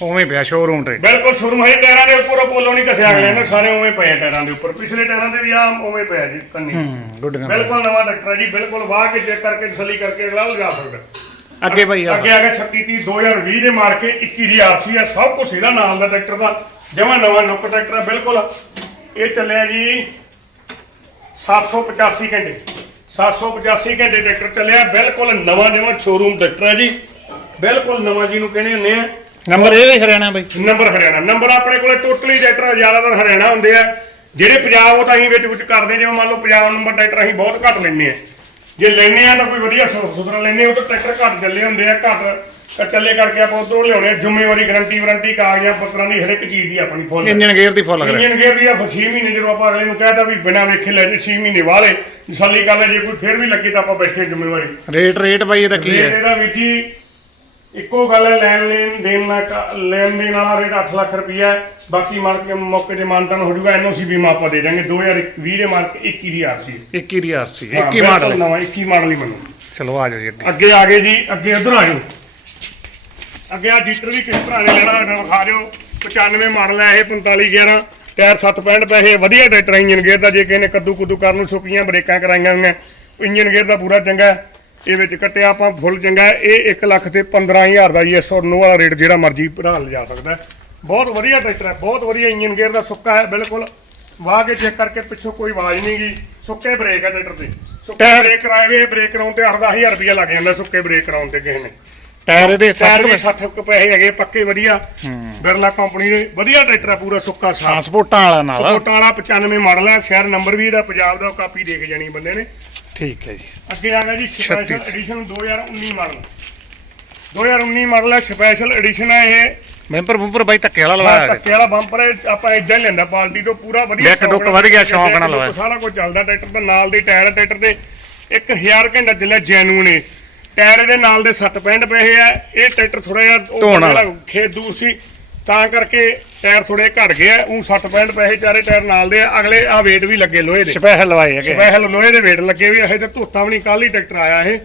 ਉਵੇਂ ਪਿਆ ਸ਼ੋਰੂਮ ਤੇ। ਬਿਲਕੁਲ ਸ਼ੁਰੂ ਹੋਏ ਟਾਇਰਾਂ ਦੇ ਉੱਪਰ ਪੋਲੋ ਨਹੀਂ ਕਸਿਆ ਗਿਆ ਨਾ ਸਾਰੇ ਉਵੇਂ ਪਏ ਆ ਟਾਇਰਾਂ ਦੇ ਉੱਪਰ। ਪਿਛਲੇ ਟਾਇਰਾਂ ਦੇ ਵੀ ਆ ਉਵੇਂ ਪਿਆ ਜੀ ਕੰਨੀ। ਹੂੰ ਗੁੱਡ ਗੱਲ ਬਿਲਕੁਲ ਨਵਾਂ ਟਰੈਕਟਰ ਹੈ ਜੀ ਬਿਲਕੁਲ ਵਾਹ ਕੇ ਚੈੱਕ ਕਰਕੇ ਤਸੱਲੀ ਕਰਕੇ ਅਗਲਾ ਲਿਜਾ ਸਕਦਾ। ਅੱਗੇ ਬਾਈ ਆ। ਅੱਗੇ ਆ ਗਿਆ 36 30 2020 ਦੇ ਮਾਰ ਕੇ 21 ਦੀ ਆਰਸੀ ਹੈ ਸਭ ਕੁਝ ਇਹਦਾ ਨਾਮ ਦਾ ਟਰੈਕਟਰ ਦਾ ਜਮਾ ਨਵਾਂ ਨੁੱਕ ਟਰੈਕਟਰ ਹੈ ਬਿਲਕੁਲ। ਇਹ ਚੱਲਿਆ ਜੀ 785 ਘੰਟੇ। 785 ਘੰਟੇ ਟਰੈਕਟਰ ਚੱਲਿਆ ਬਿਲਕੁਲ ਨਵਾਂ ਜਮਾ ਸ਼ੋਰੂਮ ਟਰੈਕਟਰ ਹੈ ਜੀ। ਬਿਲਕੁਲ ਨਵਾਂ ਜੀ ਨੂੰ ਕਹਿੰਦੇ ਹੁੰਦੇ ਆ ਨੰਬਰ ਇਹ ਵੀ ਹਰਿਆਣਾ ਬਾਈ। ਨੰਬਰ ਹਰਿਆਣਾ। ਨੰਬਰ ਆਪਣੇ ਕੋਲੇ ਟੋਟਲੀ ਟਰੈਕਟਰ ਜ਼ਿਆਦਾਤਰ ਹਰਿਆਣਾ ਹੁੰਦੇ ਆ। ਜਿਹੜੇ ਪੰਜਾਬ ਉਹ ਤਾਂ ਅਸੀਂ ਵਿੱਚ ਵਿੱਚ ਕਰਦੇ ਜਿਵੇਂ ਮੰਨ ਲਓ ਪੰਜਾਬ ਨੰਬਰ ਟਰੈਕਟਰ ਅਸੀਂ ਬਹੁਤ ਘੱਟ ਲੈਂਦੇ ਆ ਜੇ ਲੈਂਦੇ ਆ ਤਾਂ ਕੋਈ ਵਧੀਆ ਸੁ- ਸੁਥਰਾ ਲੈਂਦੇ ਆ ਉਹ ਤਾਂ ਟਰੈਕਟਰ ਘੱਟ ਚੱਲੇ ਹੁੰਦੇ ਆ ਘੱਟ ਚੱਲੇ ਕਰਕੇ ਆਪਾਂ ਉਧਰੋਂ ਲਿਆਉਣੇ ਆ। ਜ਼ਿੰਮੇਵਾਰੀ ਗਾਰੰਟੀ ਵਾਰੰਟੀ ਕਾਗਜ਼ਾਂ ਪੱਤਰਾਂ ਦੀ ਹਰ ਇੱਕ ਚੀਜ਼ ਦੀ ਆਪਣੀ ਫੁੱਲ ਇੰਜਨ ਗੇਅਰ ਦੀ ਫੁੱਲ ਕਰੇ ਇੰਜਨ ਗੇਅਰ ਦੀ ਆ 6 ਮਹੀਨੇ ਜਦੋਂ ਆਪਾਂ ਅਗਲੇ ਨੂੰ ਕਹਿਤਾ ਵੀ ਬਿਨਾਂ ਵੇਖੇ ਲੈ ਜੇ 6 ਮਹੀਨੇ ਵਾਲੇ। ਤਸੱਲੀ ਕਰ ਲੈ ਜੇ ਕੋਈ ਫੇਰ ਵੀ ਲੱਗੇ ਤਾਂ ਆਪਾਂ ਬੈਠੇ ਜ਼ਿੰਮੇਵਾਰੀ। ਰੇਟ ਰੇਟ ਬਾਈ ਇਹਦਾ ਕੀ ਹੈ? ਇਹਦਾ ਵੀ ਜੀ ਇੱਕੋ ਗੱਲ ਹੈ ਲੈਣ ਲੈਣ ਦੇਣ ਨਾਲ ਕ- ਲੈਣ ਦੇਣ ਵਾਲਾ ਰੇਟ 8 ਲੱਖ ਰੁਪਈਆ ਹੈ। ਬਾਕੀ ਮਾਰ ਕੇ ਮੌਕੇ ਤੇ ਮਾਨਤਨ ਹੋ ਜਾਊਗਾ ਐਨਓਸੀ ਬੀਮਾ ਆਪਾਂ ਦੇ ਦਾਂਗੇ 2020 ਦੇ ਮਾਰ ਕੇ 21 ਦੀ ਆਰਸੀ 21 ਦੀ ਆਰਸੀ 21 ਮਾਡਲ। ਨਵਾਂ 21 ਮਾਡਲ ਹੀ ਮੰਨੋ ਚਲੋ ਆ ਜਾਓ ਜੀ ਅੱਗੇ। ਅੱਗੇ ਆ ਗਏ ਜੀ ਅੱਗੇ ਉਧਰ ਆ ਜਾਓ। ਅੱਗੇ ਆ ਜੀਟਰ ਵੀ ਕਿਸੇ ਭਰਾ ਨੇ ਲੈਣਾ ਹੋਇਆ ਵਿਖਾ ਦਿਓ। 95 ਮਾਡਲ ਹੈ ਇਹ 45 11 ਟਾਇਰ 765 ਪੈਸੇ ਵਧੀਆ ਟਰੈਕਟਰ ਇੰਜਨ ਗੇਅਰ ਦਾ। ਜੇ ਕਿਸੇ ਨੇ ਕੱਦੂ ਕੁੱਦੂ ਕਰਨ ਨੂੰ ਸੁੱਕੀਆਂ ਬ੍ਰੇਕਾਂ ਕਰਾਈਆਂ ਹੋਈਆਂ ਇੰਜਨ ਗੇਅਰ ਦਾ ਪੂਰਾ ਚੰਗਾ ਹੈ। ਇਹ ਵਿੱਚ ਕੱਟਿਆ ਆਪਾਂ ਫੁੱਲ ਚੰਗਾ। ਇਹ 1 ਲੱਖ ਤੇ 15000 ਦਾ ਜੀ ਨੋ ਵਾਲਾ ਰੇਟ ਜਿਹੜਾ ਮਰਜ਼ੀ ਭਰਾ ਲਿਜਾ ਸਕਦਾ। ਬਹੁਤ ਵਧੀਆ ਟਰੈਕਟਰ ਹੈ ਬਹੁਤ ਵਧੀਆ ਇੰਜਨ ਗੇਅਰ ਦਾ ਸੁੱਕਾ ਹੈ ਬਿਲਕੁਲ। ਵਾਹ ਕੇ ਚੈੱਕ ਕਰਕੇ ਪਿੱਛੋਂ ਕੋਈ ਆਵਾਜ਼ ਨਹੀਂ ਗਈ। ਸੁੱਕੇ ਬ੍ਰੇਕ ਹੈ ਟਰੈਕਟਰ ਤੇ ਸੁੱਕੇ ਬ੍ਰੇਕ ਕਰਾਏ ਵੇ ਬ੍ਰੇਕ ਕਰਾਉਣ ਤੇ 8-10000 ਰੁਪਇਆ ਲੱਗ ਜਾਂਦਾ ਸੁੱਕੇ ਬ੍ਰੇਕ ਕਰਾਉਣ ਤੇ ਕਿਸੇ ਨੇ। ਟਾਇਰ ਟਾਇਰ 60 ਵੀ 60 ਕੁ ਪੈਸੇ ਹੈਗੇ ਪੱਕੇ ਵਧੀਆ। ਬਿਰਲਾ ਕੰਪਨੀ ਦੇ ਵਧੀਆ ਟਰੈਕਟਰ ਹੈ ਪੂਰਾ ਸੁੱਕਾ ਸਾਫ਼। ਟਰਾਂਸਪੋਰਟਾਂ ਵਾਲਾ ਨਾਲ। ਸਪੋਰਟ ਵਾਲਾ 95 ਮਾਡਲ ਹੈ ਸ਼ਹਿਰ ਨੰਬਰ ਵੀ ਇਹਦਾ ਪੰਜਾਬ ਦਾ ਕਾਪੀ ਦੇ ਕੇ ਜਾਣੀ ਬੰਦੇ ਨੇ। ਠੀਕ ਹੈ ਜੀ। ਅੱਗੇ ਆ ਗਿਆ ਜੀ ਸਪੈਸ਼ਲ 36 ਐਡੀਸ਼ਨ 2019 ਮਾਡਲ 2019 ਮਾਡਲ ਹੈ ਸਪੈਸ਼ਲ ਐਡੀਸ਼ਨ ਹੈ ਇਹ। ਮੈਂਪਰ ਬੁੰਪਰ ਬਾਈ ਧੱਕੇ ਵਾਲਾ ਲਵਾਇਆ ਧੱਕੇ ਵਾਲਾ ਬੰਪਰ ਆਪਾਂ ਇਦਾਂ ਲੈਂਦਾ ਪਾਲਟੀ ਤੋਂ ਪੂਰਾ ਵਧੀਆ ਸ਼ੌਂਕ ਡੁੱਕ ਵਧ ਗਿਆ, ਸ਼ੌਂਕ ਨਾਲ ਲਵਾਇਆ। ਸਾਰਾ ਕੁਝ ਚੱਲਦਾ ਟਰੈਕਟਰ ਦੇ ਨਾਲ ਦੇ ਟਾਇਰ ਟਰੈਕਟਰ ਦੇ 1000 ਘੰਟਾ ਚੱਲਿਆ ਜੈਨੂਨ ਹੈ ਟਾਇਰ ਦੇ ਨਾਲ ਦੇ 765 ਪੈਸੇ ਆ ਇਹ ਟਰੈਕਟਰ ਥੋੜਾ ਜਿਹਾ ਖੇਤ ਦੂਰ ਸੀ ਤਾਂ ਕਰਕੇ ਟਾਇਰ ਥੋੜੇ ਘਟ ਗਏ ਆ ਉਹ 765 ਪੈਸੇ ਚਾਰੇ ਟਾਇਰ ਨਾਲ ਦੇ ਆ ਅਗਲੇ ਆ ਵੇਟ ਵੀ ਲੱਗੇ ਲੋਹੇ ਦੇ। ਸਪੈਸ਼ਲ ਲਵਾਏ ਹੈਗੇ। ਸਪੈਸ਼ਲ ਲੋਹੇ ਦੇ ਵੇਟ ਲੱਗੇ ਵੀ ਇਹ ਤੇ ਧੋਤਾ ਵੀ ਨਹੀਂ ਕੱਲ ਹੀ ਟਰੈਕਟਰ ਆਇਆ ਇਹ।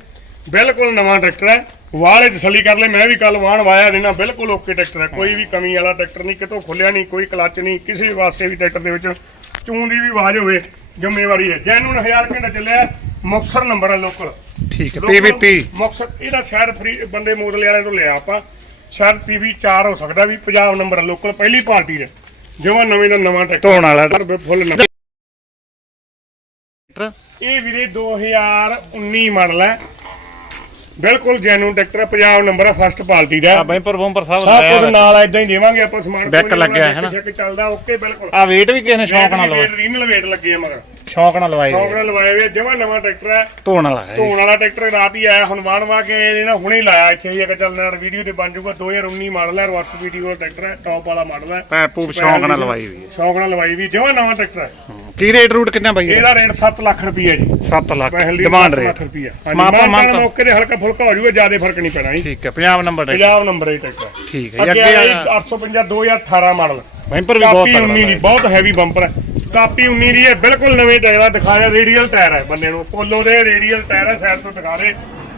ਬਿਲਕੁਲ ਨਵਾਂ ਟਰੈਕਟਰ ਹੈ। ਵਾਲੇ ਤਸੱਲੀ ਕਰ ਲੈ ਮੈਂ ਵੀ ਕੱਲ ਵਾਹਣ ਵਾਇਆ ਦੇਣਾ ਬਿਲਕੁਲ ਓਕੇ ਟਰੈਕਟਰ ਹੈ। ਕੋਈ ਵੀ ਕਮੀ ਵਾਲਾ ਟਰੈਕਟਰ ਨਹੀਂ ਕਿਤੋਂ ਖੁੱਲਿਆ ਨਹੀਂ ਕੋਈ ਕਲੱਚ ਨਹੀਂ ਕਿਸੇ ਵਾਸਤੇ ਵੀ ਟਰੈਕਟਰ ਦੇ ਵਿੱਚ ਚੂੰ ਦੀ ਵੀ ਆਵਾਜ਼ ਹੋਵੇ ਜ਼ਿੰਮੇਵਾਰੀ ਹੈ। ਜੈਨੂਨ 1000 ਘੰਟਾ ਚੱਲਿਆ ਮੁਕਸਰ ਨੰਬਰ ਹੈ ਲੋਕਲ ਠੀਕ ਹੈ ਪੀਵੀ ਮੁਕਸਰ ਇਹਦਾ ਸ਼ਹਿਰ ਫਰੀ ਬੰਦੇ ਮੋਦਲੇ ਵਾਲੇ ਤੋਂ ਲਿਆ ਆਪਾਂ। ਸ਼ਹਿਰ ਪੀਵੀ 4 ਹੋ ਸਕਦਾ ਵੀ ਪੰਜਾਬ ਨੰਬਰ ਲੋਕਲ ਪਹਿਲੀ ਪਾਰਟੀ ਦੇ ਜਿਵੇਂ ਨਵੇਂ ਦਾ ਨਵਾਂ ਟਰੈਕਟਰ ਧੋਣ ਵਾਲਾ ਫੁੱਲ ਨੰਬਰ ਇਹ ਵੀਰੇ 2019 ਮਾਡਲ ਹੈ। ਬਿਲਕੁਲ ਜੈਨੂਨ ਟਰੈਕਟਰ ਹੈ ਪੰਜਾਬ ਨੰਬਰ ਹੈ ਫਸਟ ਪਾਰਟੀ ਦਾ। ਆ ਬੈਂਪਰ ਬੂੰਪਰ ਸਭ ਸਭ ਲਾਇਆ ਹੋਇਆ। ਨਾਲ ਐਦਾਂ ਹੀ ਦੇਵਾਂਗੇ ਆਪਾਂ ਸਮਾਨ ਕੋਈ ਲੱਗਿਆ ਹੈ ਨਾ। ਚੱਲਦਾ ਓਕੇ ਬਿਲਕੁਲ। ਆ ਵੇਟ ਵੀ ਕਿਸੇ ਨੇ ਸ਼ੌਂਕ ਨਾਲ ਲਵਾਇਆ ਰੀਨਲ ਵੇਟ ਲੱਗੇ ਮਗਰ। ਸ਼ੌਂਕ ਨਾਲ ਲਵਾਏ ਸ਼ੌਂਕ ਹੋਏ। ਨਾਲ ਲਵਾਏ ਹੋਏ ਜਮਾ ਨਵਾਂ ਟਰੈਕਟਰ ਹੈ। ਧੋਣ ਵਾਲਾ ਹੈ ਧੋਣ ਵਾਲਾ ਟਰੈਕਟਰ ਰਾਤ ਹੀ ਆਇਆ ਹੁਣ ਵਾਣ ਵਾ ਕੇ ਇਹਨਾਂ ਹੁਣੇ ਹੀ ਲਾਇਆ ਇੱਥੇ ਹੀ ਅਗਰ ਚੱਲ ਨਾਲ ਵੀਡੀਓ ਤੇ ਬਣ ਜਾਊਗਾ 2019 ਮਾਡਲ ਹੈ ਰਿਵਰਸ ਵੀਡੀਓ ਵਾਲਾ ਟਰੈਕਟਰ ਹੈ ਟੌਪ ਵਾਲਾ ਮਾਡਲ ਹੈ। ਪੈਪ ਪੂਪ ਸ਼ੌਂਕ ਨਾਲ ਲਵਾਈ ਹੋਈ ਸ਼ੌਂਕ ਨਾਲ ਲਵਾਈ ਵੀ ਜਮਾ ਨਵਾਂ ਟਰੈਕਟਰ ਹੈ। ਹੈ ਕੀ ਰੇਟ ਰੂਟ ਕਿੰਨਾ ਬਾਈ ਇਹਦਾ? ਰੇਟ 7 ਲੱਖ ਰੁਪਈਆ ਜੀ। 7 ਲੱਖ ਪਹਿਲੀ ਡਿਮਾਂਡ ਰੇਟ ਲੱਖ ਰੁਪਈਆ। ਮਾਪਾ ਹਾਂਜੀ ਮਾਨ ਮਾਨਤਾ। ਮੌਕੇ ਤੇ ਹਲਕਾ ਫੁਲਕਾ ਹੋ ਜਾਊਗਾ ਜ਼ਿਆਦਾ ਫ਼ਰਕ ਨਹੀਂ ਪੈਣਾ ਜੀ। ਠੀਕ ਹੈ ਪੰਜਾਬ ਨੰਬਰ ਟੈਕ ਪੰਜਾਬ ਨੰਬਰ ਹੈ ਟਰੈਕਟਰ ਠੀਕ ਹੈ ਜੀ, ਅੱਗੇ ਅੱਗੇ ਆ। ਆ- 850 2018 ਮਾਡਲ। ਬੈਂਪਰ ਵੀ ਬਹੁਤ ਕਾਪੀ ਤਗੜਾ 19 ਦੀ ਹੈ। ਬਹੁਤ ਹੈਵੀ ਬੰਪਰ ਹੈ ਕਾਪੀ 19 ਦੀ ਹੈ ਬਿਲਕੁਲ ਨਵੇਂ ਟਾਇਰ ਦਾ ਦਿਖਾਇਆ ਰੇਡੀਅਲ ਟਾਇਰ ਹੈ ਬੰਦੇ ਨੂੰ ਪੋਲੋ ਦੇ ਰੇਡੀਅਲ ਟਾਇਰ ਹੈ ਸਾਈਡ ਤੋਂ ਦਿਖਾ ਦੇ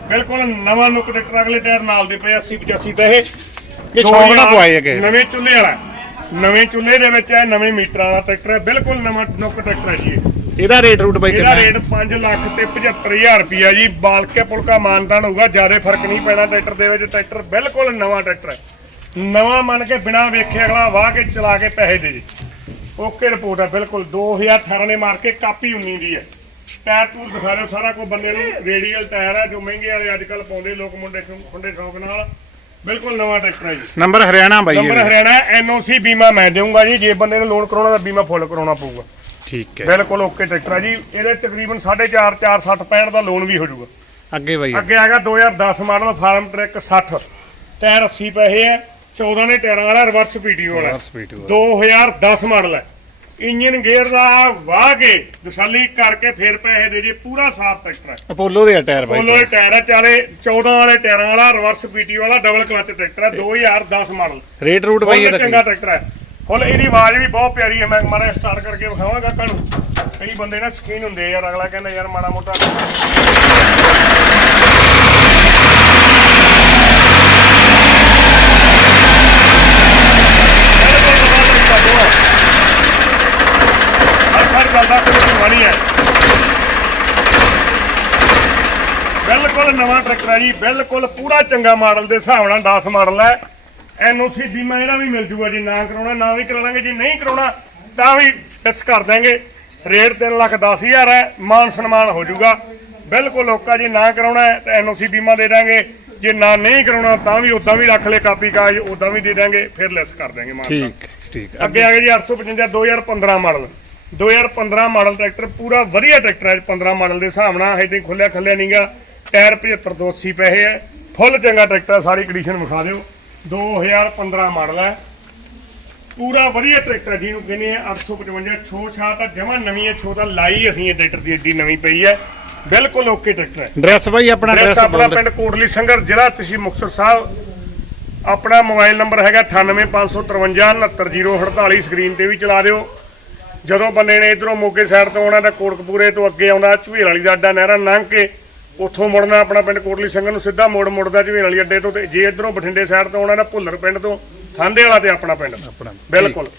ਬਿਲਕੁਲ ਨਵਾਂ ਲੁੱਕ ਟਰੈਕਟਰ ਅਗਲੇ ਟਾਇਰ ਨਾਲ ਦੇ ਪਏ 80 85 ਤੇ ਇਹ ਇਹ ਸ਼ੌਂਕ ਨਾਲ ਪਵਾਏ ਹੈਗੇ। ਨਵੇਂ ਚੁੱਲ੍ਹੇ ਵਾਲਾ ਨਵੇਂ ਚੁੱਲ੍ਹੇ ਦੇ ਵਿੱਚ ਹੈ ਨਵੇਂ ਮੀਟਰਾਂ ਵਾਲਾ ਟਰੈਕਟਰ ਹੈ ਬਿਲਕੁਲ ਨਵਾਂ ਨੁੱਕ ਟਰੈਕਟਰ ਹੈ ਜੀ ਇਹ। ਇਹਦਾ ਰੇਟ ਰੂਟ ਬਾਈ ਇਹਦਾ ਕਿੰਨਾ ਹੈ? ਰੇਟ 5 ਲੱਖ ਤੇ 75000 ਰੁਪਿਆ ਜੀ ਬਾਲ ਕੇ ਪੁਲਕਾ ਮਾਨਤਾਨ ਹੋਊਗਾ ਜ਼ਿਆਦਾ ਫ਼ਰਕ ਨਹੀਂ ਪੈਣਾ ਟਰੈਕਟਰ ਦੇ ਵਿੱਚ ਟਰੈਕਟਰ ਬਿਲਕੁਲ ਨਵਾਂ ਟਰੈਕਟਰ ਹੈ ਨਵਾਂ ਮੰਨ ਕੇ ਬਿਨਾ ਵੇਖੇ ਅਗਲਾ ਵਾਹ ਕੇ ਚਲਾ ਕੇ ਪੈਸੇ ਦੇ ਜੀ ਓਕੇ ਰਿਪੋਰਟ ਹੈ ਬਿਲਕੁਲ। 2018 ਨੇ ਮਾਰ ਕੇ ਕਾਪੀ 19 ਦੀ ਹੈ ਟਾਇਰ ਟੂਰ ਦਿਖਾ ਦਿਓ ਸਾਰਾ ਕੁਝ ਬੰਦੇ ਨੂੰ। ਰੇਡੀਅਲ ਟਾਇਰ ਹੈ ਜੋ ਮਹਿੰਗੇ ਵਾਲੇ ਅੱਜ ਕੱਲ ਪਾਉਂਦੇ ਲੋਕ ਮੁੰਡੇ ਮੁੰਡੇ ਸ਼ੌਂਕ ਨਾਲ। ਬਿਲਕੁਲ ਨਵਾਂ ਟਰੈਕਟਰ ਹੈ ਜੀ। ਨੰਬਰ ਹਰਿਆਣਾ ਬਾਈ ਨੰਬਰ। ਹਰਿਆਣਾ ਐਨਓਸੀ ਬੀਮਾ ਮੈਂ ਦੇਵਾਂਗਾ ਜੀ। ਜੇ ਬੰਦੇ ਨੂੰ ਲੋਨ ਕਰਾਉਣਾ ਤਾਂ ਬੀਮਾ ਫੁੱਲ ਕਰਾਉਣਾ ਪਊਗਾ। ਠੀਕ ਹੈ। ਬਿਲਕੁਲ ਓਕੇ ਟਰੈਕਟਰ ਹੈ ਜੀ। ਇਹਦੇ ਤਕਰੀਬਨ 4.5 4 60 65 ਦਾ ਲੋਨ ਵੀ ਹੋ ਜਾਊਗਾ। ਅੱਗੇ ਬਾਈ। ਅੱਗੇ ਆ ਗਿਆ 2010 ਮਾਡਲ ਫਾਰਮ ਟਰੈਕ 60 ਟਾਇਰ 80 ਪੈਸੇ ਹੈ 14 ਨੇ ਟਾਇਰਾਂ ਵਾਲਾ ਰਿਵਰਸ ਪੀਟੀਓ ਵਾਲਾ। ਸਪੀਡ 2010 ਮਾਡਲ ਹੈ। ਇੰਜਨ ਗੇਅਰ ਦਾ ਵਾਹ ਕੇ ਤਸੱਲੀ ਕਰਕੇ ਫਿਰ ਪੈਸੇ ਦੇ ਜੇ ਪੂਰਾ ਸਾਫ਼ ਟਰੈਕਟਰ ਹੈ। ਅਪੋਲੋ ਦੇ ਆ ਟਾਇਰ ਬਾਈ ਪੋਲੋ ਦੇ ਟਾਇਰ ਹੈ ਚਾਲੇ 14 ਵਾਲੇ ਟਾਇਰਾਂ ਵਾਲਾ ਰਿਵਰਸ ਪੀਟੀਓ ਵਾਲਾ ਡਬਲ ਕਲਚ ਟਰੈਕਟਰ ਹੈ 2010 ਮਾਡਲ। ਰੇਟ ਰੂਟ ਬਾਈ ਬਹੁਤ ਇਹਦਾ ਚੰਗਾ ਕੀ? ਟਰੈਕਟਰ ਹੈ। ਫੁੱਲ ਇਹਦੀ ਆਵਾਜ਼ ਵੀ ਬਹੁਤ ਪਿਆਰੀ ਹੈ ਮੈਂ ਮਾੜਾ ਸਟਾਰਟ ਕਰਕੇ ਵਿਖਾਵਾਂਗਾ ਤੁਹਾਨੂੰ ਕਈ ਬੰਦੇ ਨਾ ਸਕੀਨ ਹੁੰਦੇ ਆ ਯਾਰ ਅਗਲਾ ਕਹਿੰਦਾ ਯਾਰ ਮਾੜਾ ਮੋਟਾ ਹਰ ਹਰ ਗੱਲ ਵਾਣੀ ਹੈ। ਬਿਲਕੁਲ ਨਵਾਂ ਟਰੈਕਟਰ ਹੈ ਜੀ ਬਿਲਕੁਲ ਪੂਰਾ ਚੰਗਾ ਮਾਡਲ ਦੇ ਹਿਸਾਬ ਨਾਲ 10 ਮਾਡਲ ਹੈ। ਐਨਓਸੀ ਬੀਮਾ ਇਹਦਾ ਵੀ ਮਿਲ ਜੂਗਾ ਜੀ ਨਾ ਕਰਾਉਣਾ ਨਾ ਵੀ ਕਰਾ ਲਾਂਗੇ ਜੀ ਨਹੀਂ ਕਰਾਉਣਾ ਤਾਂ ਵੀ ਟੈਸ ਕਰ ਦਾਂਗੇ ਰੇਟ 3 ਲੱਖ 10 ਹਜ਼ਾਰ ਹੈ ਮਾਨ ਸਨਮਾਨ ਹੋ ਜੂਗਾ। ਬਿਲਕੁਲ ਓਕਾ ਜੀ ਨਾ ਕਰਾਉਣਾ ਹੈ ਤਾਂ ਐਨਓਸੀ ਬੀਮਾ ਦੇ ਦਾਂਗੇ ਜੇ ਨਾ ਨਹੀਂ ਕਰਾਉਣਾ ਤਾਂ ਵੀ ਉਦਾਂ ਵੀ ਰੱਖ ਲੈ ਕਾਪੀ ਕਾਗਜ਼ ਉਦਾਂ ਵੀ ਦੇ ਦਾਂਗੇ ਫਿਰ ਲੈਸ ਕਰ ਦਾਂਗੇ ਮਾਨ ਠੀਕ ਠੀਕ ਅੱਗੇ ਆ ਗਿਆ ਜੀ 855 2015 ਮਾਡਲ। 2015 ਮਾਡਲ ਟਰੈਕਟਰ ਪੂਰਾ ਵਧੀਆ ਟਰੈਕਟਰ ਹੈ। 15 ਮਾਡਲ ਦੇ ਹਿਸਾਬ ਨਾਲ ਹਜੇ ਖੁੱਲਿਆ ਖੱਲਿਆ ਨਹੀਂਗਾ ਟਾਇਰ 75 ਤੋਂ 80 ਪੈਸੇ ਹੈ। ਫੁੱਲ ਚੰਗਾ ਟਰੈਕਟਰ ਹੈ, ਸਾਰੀ ਕੰਡੀਸ਼ਨ ਵਿਖਾ ਦਿਓ। 2015 ਮਾਡਲ ਹੈ। ਪੂਰਾ ਵਧੀਆ ਟਰੈਕਟਰ ਜਿਹਨੂੰ ਕਹਿੰਦੇ ਆ 855 ਛੋ ਛਾ ਤਾਂ ਜਮਾ ਨਵੀਂ ਹੈ ਛੋ ਤਾਂ ਲਾਈ ਅਸੀਂ ਇਹ ਟਰੈਕਟਰ ਦੀ ਏਡੀ ਨਵੀਂ ਪਈ ਹੈ। ਬਿਲਕੁਲ ਓਕੇ ਟਰੈਕਟਰ ਹੈ। ਡਰੈਸ ਬਾਈ ਆਪਣਾ ਡਰੈਸ ਆਪਣਾ ਪਿੰਡ ਕੋਟਲੀ ਸੰਗਰ ਜ਼ਿਲ੍ਹਾ ਤੁਸੀਂ ਮੁਕਤਸਰ ਸਾਹਿਬ। ਆਪਣਾ ਮੋਬਾਈਲ ਨੰਬਰ ਹੈਗਾ 9855599048 ਸਕਰੀਨ ਤੇ ਵੀ ਚਲਾ ਦਿਓ। ਜਦੋਂ ਬੰਦੇ ਨੇ ਇਧਰੋਂ ਮੋਗੇ ਸਾਈਡ ਤੋਂ ਆਉਣਾ ਤਾਂ ਕੋਟਕਪੂਰੇ ਤੋਂ ਅੱਗੇ ਆਉਂਦਾ ਝਵੇਲ ਵਾਲੀ ਦਾ ਅੱਡਾ ਨਹਿਰਾ ਲੰਘ ਕੇ ਉੱਥੋਂ ਮੁੜਨਾ ਆਪਣਾ ਪਿੰਡ ਕੋਟਲੀ ਸੰਗਰ ਨੂੰ ਸਿੱਧਾ ਮੋੜ ਮੁੜਦਾ ਝਵੇਲ ਵਾਲੀ ਅੱਡੇ ਤੋਂ ਤੇ ਜੇ ਇਧਰੋਂ ਬਠਿੰਡੇ ਸਾਈਡ ਤੋਂ ਆਉਣਾ ਤਾਂ ਭੁੱਲਰ ਪਿੰਡ ਤੋਂ ਥਾਂਦੇ ਵਾਲਾ ਤੇ ਆਪਣਾ ਪਿੰਡ। ਆਪਣਾ ਬਿਲਕੁਲ।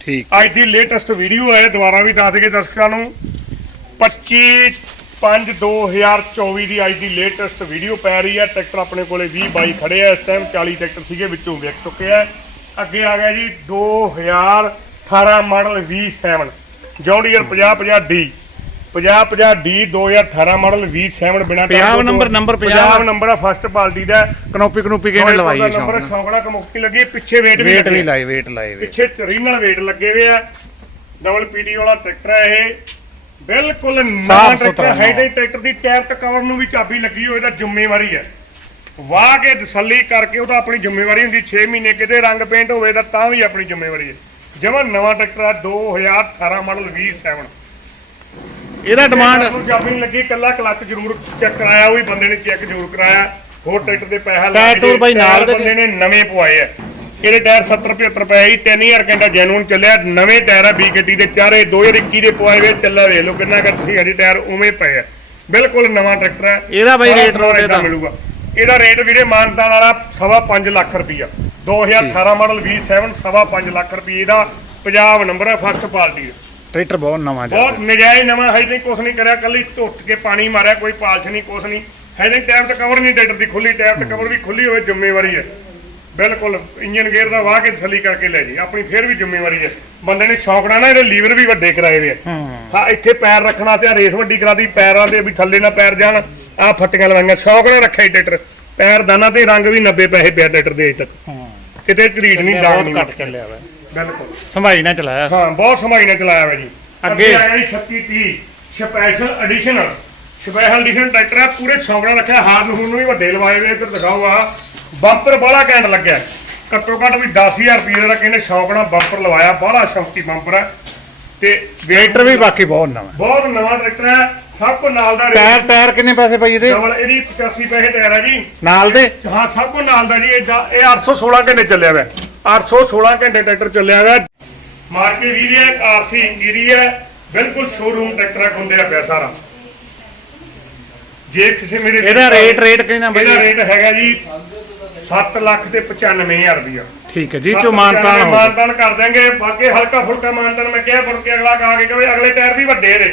ਠੀਕ। ਅੱਜ ਦੀ ਲੇਟੈਸਟ ਵੀਡੀਓ ਹੈ ਦੁਬਾਰਾ ਵੀ ਦੱਸ ਦਈਏ ਦਰਸ਼ਕਾਂ ਨੂੰ। 25 5 2024 ਦੀ ਅੱਜ ਦੀ ਲੇਟੈਸਟ ਵੀਡੀਓ ਪੈ ਰਹੀ ਹੈ। ਟਰੈਕਟਰ ਆਪਣੇ ਕੋਲੇ 20 22 ਖੜੇ ਆ। ਇਸ ਟਾਈਮ 40 ਟਰੈਕਟਰ ਸੀਗੇ ਵਿੱਚੋਂ ਵਿਕ ਚੁੱਕੇ ਆ। ਅੱਗੇ ਆ ਗਿਆ ਜੀ 2018 model V7 John Deere 50 50 D 50 50 D 2018 model V7 ਬਿਨਾ Punjab number, number Punjab. Punjab number ਆ ਫਸਟ ਪਾਰਟੀ ਦਾ। ਕਨੋਪੀ ਕਨੋਪੀ ਕਿਹਨੇ ਲਵਾਈ ਹੈ ਨੰਬਰ ਸ਼ੌਂਕ ਸ਼ੌਂਕੜਾ ਕਮੁਕਤੀ ਲੱਗੀ ਪਿੱਛੇ ਵੇਟ ਵੀ ਵੇਟ ਵੀ ਲਾਏ ਵੇਟ ਵੇ ਪਿੱਛੇ ਰੀਨਲ ਵੇਟ ਲੱਗੇ ਹੋਏ ਆ। ਡਬਲ ਪੀਡੀ ਵਾਲਾ ਟਰੈਕਟਰ ਹੈ ਇਹ। ਬਿਲਕੁਲ ਨਵਾਂ ਟਰੈਕਟਰ ਹੈ। ਟਰੈਕਟਰ ਦੀ ਟਾਇਰ ਟਕਵਰ ਨੂੰ ਵੀ ਚਾਬੀ ਲੱਗੀ ਹੋਈ ਇਹਦਾ ਜ਼ਿੰਮੇਵਾਰੀ ਹੈ ਵਾਹ ਕੇ ਤਸੱਲੀ ਕਰਕੇ ਉਹਦਾ ਆਪਣੀ ਜ਼ਿੰਮੇਵਾਰੀ ਹੁੰਦੀ 6 ਮਹੀਨੇ ਕਿਤੇ ਰੰਗ ਪੇਂਟ ਹੋਵੇ ਤਾਂ ਤਾਂ ਵੀ ਆਪਣੀ ਜ਼ਿੰਮੇਵਾਰੀ ਹੈ ਜਮਾ ਨਵਾਂ ਟਰੈਕਟਰ ਹੈ 2018 ਮਾਡਲ V7 ਇਹਦਾ ਡਿਮਾਂਡ ਨੂੰ ਨਹੀਂ ਲੱਗੀ ਕੱਲਾ ਕਲੱਚ ਜ਼ਰੂਰ ਚੈੱਕ ਕਰਾਇਆ ਉਹ ਵੀ ਬੰਦੇ ਨੇ ਚੈੱਕ ਜ਼ਰੂਰ ਕਰਾਇਆ। ਹੋਰ ਟਰੈਕਟਰ ਦੇ ਪੈਸਾ ਟਾਇਰ ਕੇ ਟੂਰ ਬਾਈ ਨਾਲ ਦੇ ਬੰਦੇ ਨੇ ਨਵੇਂ ਪਵਾਏ ਆ। ਇਹਦੇ ਟਾਇਰ 70 75 ਰੁਪਏ ਹੀ 3000 ਘੰਟਾ ਜੈਨੂਨ ਚੱਲਿਆ। ਨਵੇਂ ਟਾਇਰ ਆ ਬੀ ਗੱਡੀ ਦੇ ਚਾਰੇ 2021 ਦੇ ਪਵਾਏ ਵੇ ਚੱਲਿਆ ਵੇਖ ਲਓ ਕਿੰਨਾ ਕਰ ਤੁਸੀਂ ਹਜੇ ਟਾਇਰ ਉਵੇਂ ਪਏ ਆ। ਬਿਲਕੁਲ ਨਵਾਂ ਟਰੈਕਟਰ ਹੈ ਇਹਦਾ ਬਾਈ ਰੇਟ ਏਦਾਂ ਇਹਦਾ? ਮਿਲੂਗਾ। ਇਹਦਾ ਰੇਟ ਵੀਰੇ ਮਾਨਤਾਨ ਵਾਲਾ ਸਵਾ 5 ਲੱਖ ਰੁਪਈਆ। 2018 ਮਾਡਲ V7 ਸਵਾ 5 ਲੱਖ ਰੁਪਏ ਦਾ ਪੰਜਾਬ ਨੰਬਰ ਹੈ ਫਸਟ ਪਾਰਟੀ ਦਾ। ਟਰੈਕਟਰ ਬਹੁਤ ਨਵਾਂ ਜਾ ਬਹੁਤ ਨਜਾਇਜ਼ ਨਵਾਂ ਹੈ ਨਹੀਂ ਕੁਛ ਨਹੀਂ ਕਰਿਆ ਕੱਲੀ ਧੁੱਤ ਕੇ ਪਾਣੀ ਮਾਰਿਆ ਕੋਈ ਪਾਲਸ਼ ਨਹੀਂ ਕੁਛ ਨਹੀਂ। ਹੈ ਨਹੀਂ ਟਾਇਰ ਤੇ ਕਵਰ ਨਹੀਂ ਟਰੈਕਟਰ ਦੀ ਖੁੱਲੀ ਟਾਇਰ ਤੇ ਕਵਰ ਵੀ ਖੁੱਲੀ ਹੋਵੇ ਜ਼ਿੰਮੇਵਾਰੀ ਹੈ। ਬਿਲਕੁਲ ਇੰਜਨ ਗੇਅਰ ਦਾ ਵਾਹ ਕੇ ਤਸੱਲੀ ਕਰਕੇ ਲੈ ਜੀ ਆਪਣੀ ਫੇਰ ਵੀ ਜ਼ਿੰਮੇਵਾਰੀ ਹੈ। ਬੰਦੇ ਨੇ ਸ਼ੌਂਕ ਨਾਲ ਨਾ ਇਹਦੇ ਲੀਵਰ ਵੀ ਵੱਡੇ ਕਰਾਏ ਵੇ ਆ। ਹੂੰ। ਇੱਥੇ ਪੈਰ ਰੱਖਣਾ ਤੇ ਰੇਸ ਵੱਡੀ ਕਰਾਦੀ ਪੈਰਾਂ ਦੇ ਵੀ ਥੱਲੇ ਨਾ ਪੈਰ ਜਾਣ ਆ ਫੱਟੀਆਂ ਲਵਾਈਆਂ ਸ਼ੌਕ ਨਾਲ ਰੱਖਿਆ ਟਰੈਕਟਰ। ਪੈਰ ਦਾਨਾ ਤੇ ਰੰਗ ਵੀ 90 ਪੈਸੇ ਪਿਆ ਟਰੈਕਟਰ ਦੇ ਅਜੇ ਤੱਕ। ਹਾਂ। ਕਿਤੇ ਝਰੀਟ ਨਹੀਂ ਦਾਗ ਨਹੀਂ ਘੱਟ ਚੱਲਿਆ ਵਾ। ਬਿਲਕੁਲ। ਸੰਭਾਈ ਨਾ ਚਲਾਇਆ। ਹਾਂ ਬਹੁਤ ਸਮਾਈ ਨਾਲ ਚਲਾਇਆ ਵਾ ਜੀ। ਅੱਗੇ? ਆਇਆ ਜੀ 3630 special edition. Special edition tractor ਹੈ ਪੂਰੇ ਨਾਲ ਰੱਖਿਆ ਹਾਰਨ ਹੁਣ ਨੂੰ ਵੀ ਵੱਡੇ ਲਵਾਏ ਵੇ ਇੱਧਰ ਦਿਖਾਓ ਆ। ਬੰਪਰ ਬਾਹਲਾ ਘੈਂਟ ਲੱਗਿਆ। ਘੱਟੋ ਘੱਟ ਵੀ 10000 ਰੁਪਏ ਦਾ ਕਿਹਨੇ ਸ਼ੌਕ ਨਾਲ ਬੰਪਰ ਲਵਾਇਆ ਬਾਹਲਾ ਸ਼ੌਕੀ ਬੰਪਰ ਹੈ ਤੇ ਟਰੈਕਟਰ ਵੀ ਬਾਕੀ ਬਹੁਤ ਨਵਾਂ। ਬਹੁਤ ਨਵਾਂ ਟਰੈਕਟਰ ਹੈ ਸਭ ਕੋ ਨਾਲ ਦਾ ਟਾਇਰ ਟਾਇਰ ਕਿੰਨੇ ਪੈਸੇ ਪਈ ਇਹਦੇ? ਡਬਲ ਇਹਦੀ 85 ਪੈਸੇ ਟਾਇਰ ਹੈ ਜੀ। ਨਾਲ ਦੇ? ਹਾਂ ਸਭ ਕੋ ਨਾਲ ਦਾ ਜੀ। ਇਹ ਜਾ- ਇਹ 816 ਘੰਟੇ ਚੱਲਿਆ ਹੋਇਆ 816 ਘੰਟੇ ਟਰੈਕਟਰ ਚੱਲਿਆ ਹੋਇਆ ਮਾਰਕੇ ਵੀ ਹੈ ਆਰਸੀ ਇੰਟੀਰੀ ਹੈ। ਬਿਲਕੁਲ ਸ਼ੋਰੂਮ ਟਰੈਕਟਰ ਹੁੰਦੇ ਆ ਪਿਆ ਸਾਰਾ। ਜੇ ਕਿਸੇ ਮੇਰੇ ਇਹਦਾ ਰੇਟ ਰੇਟ ਕਿੰਨਾ ਬਾਈ ਇਹਦਾ ਰੇਟ ਹੈਗਾ ਜੀ 7 ਲੱਖ ਤੇ 95000 ਰੁਪਇਆ। ਠੀਕ ਹੈ ਜੀ ਚੋ ਮਾਨਤਾਨ ਹੋ। ਮਾਨਤਾਨ ਕਰ ਦਾਂਗੇ ਬਾਕੀ ਹਲਕਾ ਫੁਲਕਾ ਮਾਨਤਾਨ ਮੈਂ ਕਿਹਾ ਮੁੜ ਕੇ ਅਗਲਾ ਕਹਾ ਕੇ ਕਹੇ ਅਗਲੇ ਟਾਇਰ ਵੀ ਵੱਡੇ ਨੇ।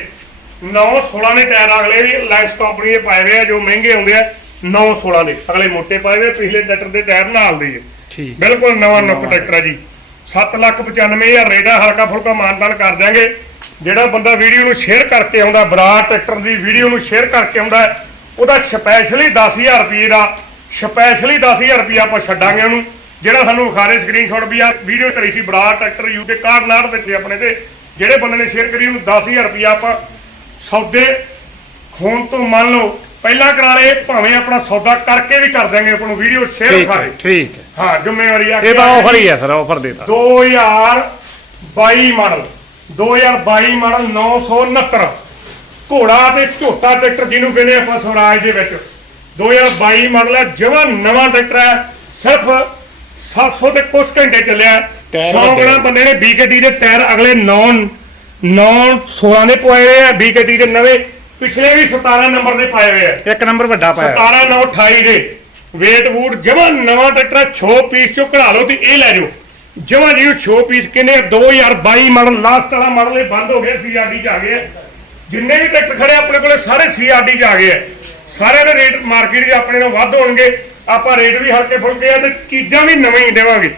9 16 ਨੇ ਟਾਇਰ ਅਗਲੇ ਵੀ ਲੈਂਸ ਕੰਪਨੀ ਦੇ ਪਾਏ ਹੋਏ ਆ ਜੋ ਮਹਿੰਗੇ ਆਉਂਦੇ ਆ 9 16 ਦੇ ਅਗਲੇ ਮੋਟੇ ਪਾਏ ਹੋਏ ਆ, ਪਿਛਲੇ ਟਰੈਕਟਰ ਦੇ ਟਾਇਰ ਨਾਲ ਦੇ ਆ। ਠੀਕ। ਬਿਲਕੁਲ ਨਵਾਂ ਨੁੱਕ ਟਰੈਕਟਰ ਹੈ ਜੀ। 7 ਲੱਖ 95000 ਰੇਟ ਆ ਹਲਕਾ ਫੁਲਕਾ ਮਾਨਤਾਨ ਕਰ ਦਿਆਂਗੇ। ਜਿਹੜਾ ਬੰਦਾ ਵੀਡੀਓ ਨੂੰ ਸ਼ੇਅਰ ਕਰਕੇ ਆਉਂਦਾ ਬਰਾੜ ਟਰੈਕਟਰ ਦੀ ਵੀਡੀਓ ਨੂੰ ਸ਼ੇਅਰ ਕਰਕੇ ਆਉਂਦਾ ਉਹਦਾ ਸਪੈਸ਼ਲੀ 10000 ਰੁਪਏ ਦਾ ਸਪੈਸ਼ਲੀ 10000 ਰੁਪਏ ਆਪਾਂ ਛੱਡਾਂਗੇ ਉਹਨੂੰ। ਜਿਹੜਾ ਸਾਨੂੰ ਵਿਖਾਰੇ ਸਕਰੀਨਸ਼ਾਟ ਵੀ ਆ ਵੀਡੀਓ ਕਰੀ ਸੀ ਬਰਾੜ ਟਰੈਕਟਰ ਯੂਕੇ ਕਾਰ ਨਾੜ ਵਿੱਚ ਆਪਣੇ ਤੇ। ਜਿਹੜੇ ਬੰਦੇ ਨੇ ਸ਼ੇਅਰ ਕਰੀ ਉਹਨੂੰ 10000 ਰੁਪਏ ਆਪਾਂ ਸੌਦੇ ਖੋਣ ਤੋਂ ਮੰਨ ਲਓ ਪਹਿਲਾਂ ਕਰਾ ਲਏ ਭਾਵੇਂ ਆਪਣਾ ਸੌਦਾ ਕਰਕੇ ਵੀ ਕਰ ਦਾਂਗੇ ਆਪਾਂ ਨੂੰ ਵੀਡੀਓ ਸ਼ੇਅਰ ਠੀਕ ਹੈ ਠੀਕ ਹੈ। ਹਾਂ ਜ਼ਿੰਮੇਵਾਰੀ ਆ ਇਹ ਤਾਂ ਆਫਰ ਹੀ ਹੈ ਸਰ ਆਫਰ ਦੇਤਾ। 2022 ਮਾਡਲ 2022 ਮਾਡਲ 969 ਘੋੜਾ ਤੇ ਝੋਟਾ ਟਰੈਕਟਰ ਜਿਹਨੂੰ ਕਹਿੰਦੇ ਆਪਾਂ ਸਵਰਾਜ ਦੇ ਵਿੱਚ। 2022 ਮਾਡਲ ਹੈ ਜਮਾਂ ਨਵਾਂ ਟਰੈਕਟਰ ਹੈ ਸਿਰਫ 700 ਤੇ ਕੁਝ ਘੰਟੇ ਚੱਲਿਆ। ਟਾਇਰ ਵੱਡੇ ਬੰਦੇ ਨੇ BKT ਦੇ ਟਾਇਰ ਅਗਲੇ 9 9 16 ਦੇ ਪਵਾਏ ਹੋਏ ਆ BKT ਦੇ ਨਵੇਂ ਪਿਛਲੇ ਵੀ 17 ਨੰਬਰ ਦੇ ਪਾਏ ਹੋਏ ਆ। ਇੱਕ ਨੰਬਰ ਵੱਡਾ ਪਾਇਆ। 17 9 28 ਦੇ। ਵੇਟ ਵੂਟ ਜਮਾ ਨਵਾਂ ਟਰੈਕਟਰ ਛੋ ਪੀਸ ਚੋਂ ਕਢਾ ਲਓ ਤੇ ਇਹ ਲੈ ਜਾਓ। ਜਮਾ ਜੀ ਛੋ ਪੀਸ ਕਿੰਨੇ 2022 ਮਾਡਲ ਲਾਸਟ ਵਾਲਾ ਮਾਡਲ ਇਹ ਬੰਦ ਹੋ ਗਿਆ ਸੀਆਰਡੀ ਚ ਆ ਗਏ। ਜਿੰਨੇ ਵੀ ਟਰੈਕਟਰ ਖੜੇ ਆਪਣੇ ਕੋਲੇ ਸਾਰੇ ਸੀਆਰਡੀ ਚ ਆ ਗਏ ਆ। ਸਾਰਿਆਂ ਦੇ ਰੇਟ ਮਾਰਕੀਟ 'ਚ ਆਪਣੇ ਨੂੰ ਵੱਧ ਹੋਣਗੇ। ਆਪਾਂ ਰੇਟ ਵੀ ਹਲਕੇ ਫੁਲਕੇ ਆ ਤੇ ਚੀਜ਼ਾਂ ਵੀ ਨਵੇਂ ਹੀ ਦੇਵਾਂਗੇ।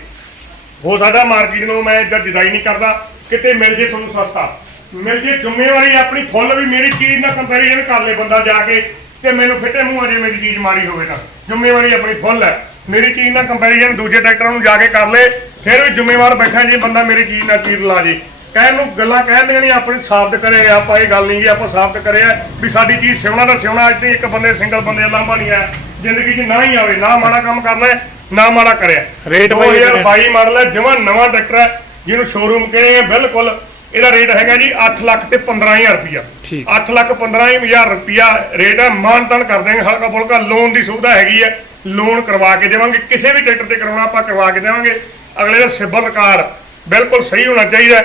ਹੋ ਸਕਦਾ ਮਾਰਕੀਟ ਨੂੰ ਮੈਂ ਇੱਦਾਂ ਡਿਜ਼ਾਈਨ ਨਹੀਂ ਕਰਦਾ। ਕਿਤੇ ਮਿਲ ਜੇ ਤੁਹਾਨੂੰ ਸਸਤਾ। ਮਿਲ ਜੇ ਜ਼ਿੰਮੇਵਾਰੀ ਆਪਣੀ ਫੁੱਲ ਵੀ ਮੇਰੀ ਚੀਜ਼ ਨਾਲ ਕੰਪੈਰੀਜ਼ਨ ਕਰ ਲੇ ਬੰਦਾ ਜਾ ਕੇ ਤੇ ਮੈਨੂੰ ਫਿੱਟੇ ਮੂੰਹ ਅਜੇ ਮੇਰੀ ਚੀਜ਼ ਮਾੜੀ ਹੋਵੇ ਤਾਂ। ਜ਼ਿੰਮੇਵਾਰੀ ਆਪਣੀ ਫੁੱਲ ਹੈ। ਮੇਰੀ ਚੀਜ਼ ਨਾਲ ਕੰਪੈਰੀਜ਼ਨ ਦੂਜੇ ਟਰੈਕਟਰਾਂ ਨੂੰ ਜਾ ਕੇ ਕਰ ਲੇ ਫਿਰ ਵੀ ਜ਼ਿੰਮੇਵਾਰ ਬੈਠਾ ਜੇ ਬੰਦਾ ਮੇਰੀ ਚੀਜ਼ ਨਾਲ ਚੀਜ਼ ਲਾ ਜੇ। ਕਹਿਣ ਨੂੰ ਗੱਲਾਂ ਕਹਿਣ ਦੀਆਂ ਨਹੀਂ ਆਪਣੀ ਸਾਬਤ ਕਰੇ ਆਪਾਂ ਇਹ ਗੱਲ ਨਹੀਂ ਕਿ ਆਪਾਂ ਸਾਬਤ ਕਰਿਆ ਵੀ ਸਾਡੀ ਚੀਜ਼ ਸਿਉਣਾ ਦਾ ਸਿਉਣਾ ਅੱਜ ਤੇ ਇੱਕ ਬੰਦੇ ਸਿੰਗਲ ਬੰਦੇ ਦਾ ਲਾਂਭਾ ਨਹੀਂ ਆ। ਜ਼ਿੰਦਗੀ 'ਚ ਨਾ ਹੀ ਆਵੇ ਨਾ ਮਾੜਾ ਕੰਮ ਕਰਨਾ ਹੈ, ਨਾ ਮਾੜਾ ਕਰਿਆ। ਰੇਟ ਬਾਈ ਇਹਦੇ- 2022 ਮਾਡਲ ਹੈ ਜਮਾਂ ਨਵਾਂ ਟਰੈਕਟਰ ਹੈ ਜਿਹਨੂੰ ਸ਼ੋਰੂਮ ਕਹਿੰਦੇ ਆ ਬਿਲਕੁਲ ਇਹਦਾ ਰੇਟ ਹੈਗਾ ਜੀ 8 ਲੱਖ ਤੇ 15000 ਰੁਪਇਆ ਠੀਕ। 8 ਲੱਖ 15000 ਰੁਪਇਆ ਰੇਟ ਹੈ ਮਾਨਤਨ ਕਰ ਦੇਵਾਂਗੇ ਹਲਕਾ ਫੁਲਕਾ ਲੋਨ ਦੀ ਸੁਵਿਧਾ ਹੈਗੀ ਹੈ ਲੋਨ ਕਰਵਾ ਕੇ ਦੇਵਾਂਗੇ ਕਿਸੇ ਵੀ ਟਰੈਕਟਰ ਤੇ ਕਰਾਉਣਾ ਆਪਾਂ ਕਰਵਾ ਕੇ ਦੇਵਾਂਗੇ ਅਗਲੇ ਦਾ ਸਿਬਲ ਰਿਕਾਰਡ ਬਿਲਕੁਲ ਸਹੀ ਹੋਣਾ ਚਾਹੀਦਾ।